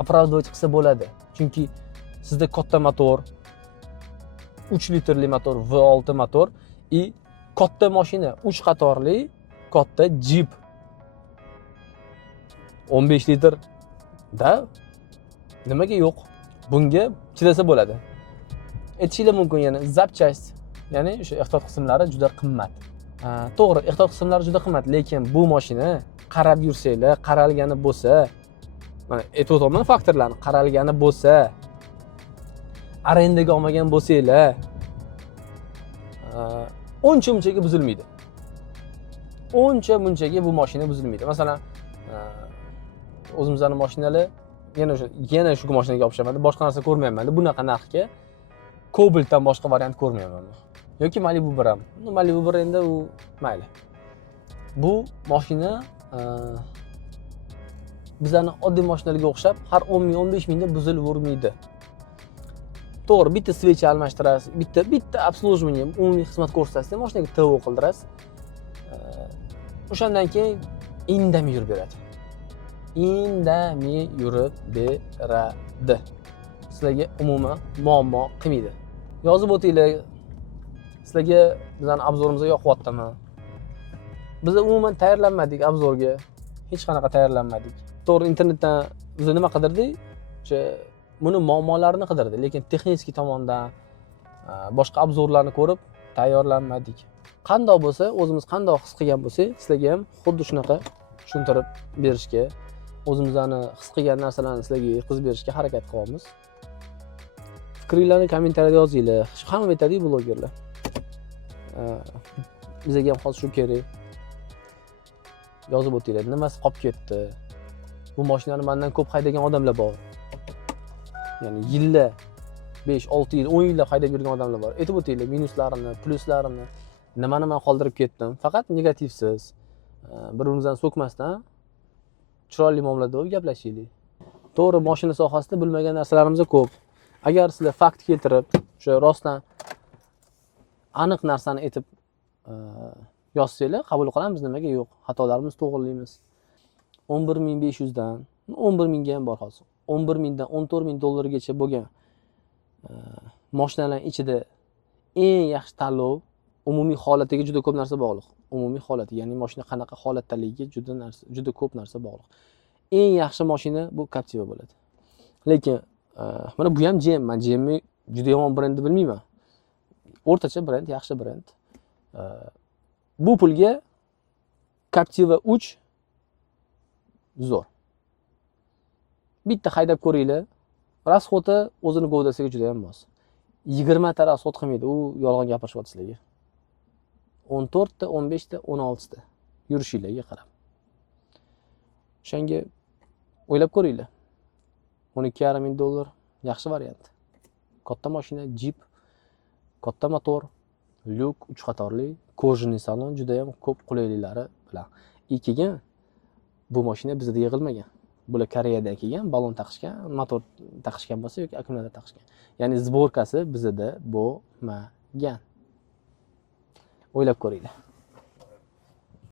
оправдывать qilsa bo'ladi. Chunki sizda katta motor, 3 litrli motor, V6 motor и katta mashina, 3 qatorli katta Jeep. 15 litr da nimaga yo'q? Bunga chidasa bo'ladi. Aytishinglar mumkin, yana zapchast, ya'ni o'sha ehtiyot qismlari juda qimmat. To'g'ri, ehtiyot qismlari juda qimmat, lekin bu mashina qarab yursanglar, qaralgani bo'lsa, mana aytib o'taman faktorlarni, qaralgani bo'lsa, arendaga olmagan bo'lsanglar, uncha-munchaga buzilmaydi. Uncha-munchaga bu mashina buzilmaydi. Masalan, o'zimizning mashinalar yana shu mashinaga o'xshamaydi. Boshqa narsa ko'rmayman. Bunaqa narxga Cobaltdan boshqa variant ko'rmayman. Yoki Malibu 1 ham. Malibu 1 endi u mayli. Bu mashina bizlarning oddiy mashinalarga o'xshab har 10 ming 15 mingda buzilavermaydi. To'g'ri, bitta svecha almashtirasiz, bitta obслуживание, umumiy xizmat ko'rsatasiz, mashinaga TO qildirasiz. O'shandan keyin indamay yurib beradi. indamay yurib beradi. Sizlarga umuman muammo qilmaydi. Yozib o'tinglar. Sizlarga bizning obzorimizga yoqyaptimi? Biz umuman tayyorlanmadik obzorga. Hech qanaqa tayyorlanmadik. To'g'ri, internetdan biz nima qidirdik? Buni muammolarini qidirdik, lekin texnik tomondan boshqa obzorlarni ko'rib tayyorlanmadik. Qandoq bo'lsa, o'zimiz qandoq his qilgan bo'lsak, sizlarga ham xuddi shunaqa tushuntirib berishga, o'zimizni his qilgan narsalarni sizlarga yetkazib berishga harakat qilyapmiz. Fikringizni kommentariyada yozinglar. Hamma aytadi blogerlar. Bizga ham hozir shu kerak. Yozib o'tinglar, nimasi qolib ketdi? Bu mashinani mendan ko'p haydagan odamlar bor. Ya'ni yillar 5, 6 yil, 10 yillar haydab yurgan odamlar bor. Aytib o'tinglar minuslarini, pluslarini, nimani men qoldirib ketdim. Faqat negativsiz, bir-birimizdan so'kmasdan chiroyli muomalada bo'lib gaplashaylik. To'g'ri, mashina sohasida bilmagan narsalarimiz ko'p. Agar sizlar fakt keltirib, o'sha rostdan aniq narsani aytib yozsanglar, qabul qilamiz, nimaga yo'q. Xatolarimizni to'g'rilaymiz. 11.500 dan 11.000 ga ham bor hozir. 11.000 dan 14.000 dollargacha bo'lgan mashinalar ichida eng yaxshi tanlov umumiy holatiga juda ko'p narsa bog'liq. Umumiy holati, ya'ni mashina qanaqa holatdaligiga juda ko'p narsa bog'liq. Eng yaxshi mashina bu Captiva bo'ladi. Lekin mana bu ham GM. Men GMni juda yomon brendni bilmayman. O'rtacha brend, yaxshi brend. Bu pulga Captiva 3 zo'r. Bitta haydab ko'ringlar. Rasxoti o'zini govdasiga juda ham mos. 20 ta rasxot qilmaydi. U yolg'on gapirishyapti sizlarga. 14 ta, 15 ta, 16 ta yurishinglarga qarab. O'shanga o'ylab ko'ringlar. 12,5 ming dollar yaxshi variant. Katta mashina, Jeep, katta motor, lyuk, 3 qatorli, kojniy salon, juda ham ko'p qulayliklari bilan. Keyin bu mashina bizda yig'ilmagan. Bular Koreyadan kelgan, balon taqishgan, motor taqishgan bo'lsa yoki akkumulyator taqishgan. Ya'ni zborkasi bizda bo'lmagan. O'ylab ko'ringlar.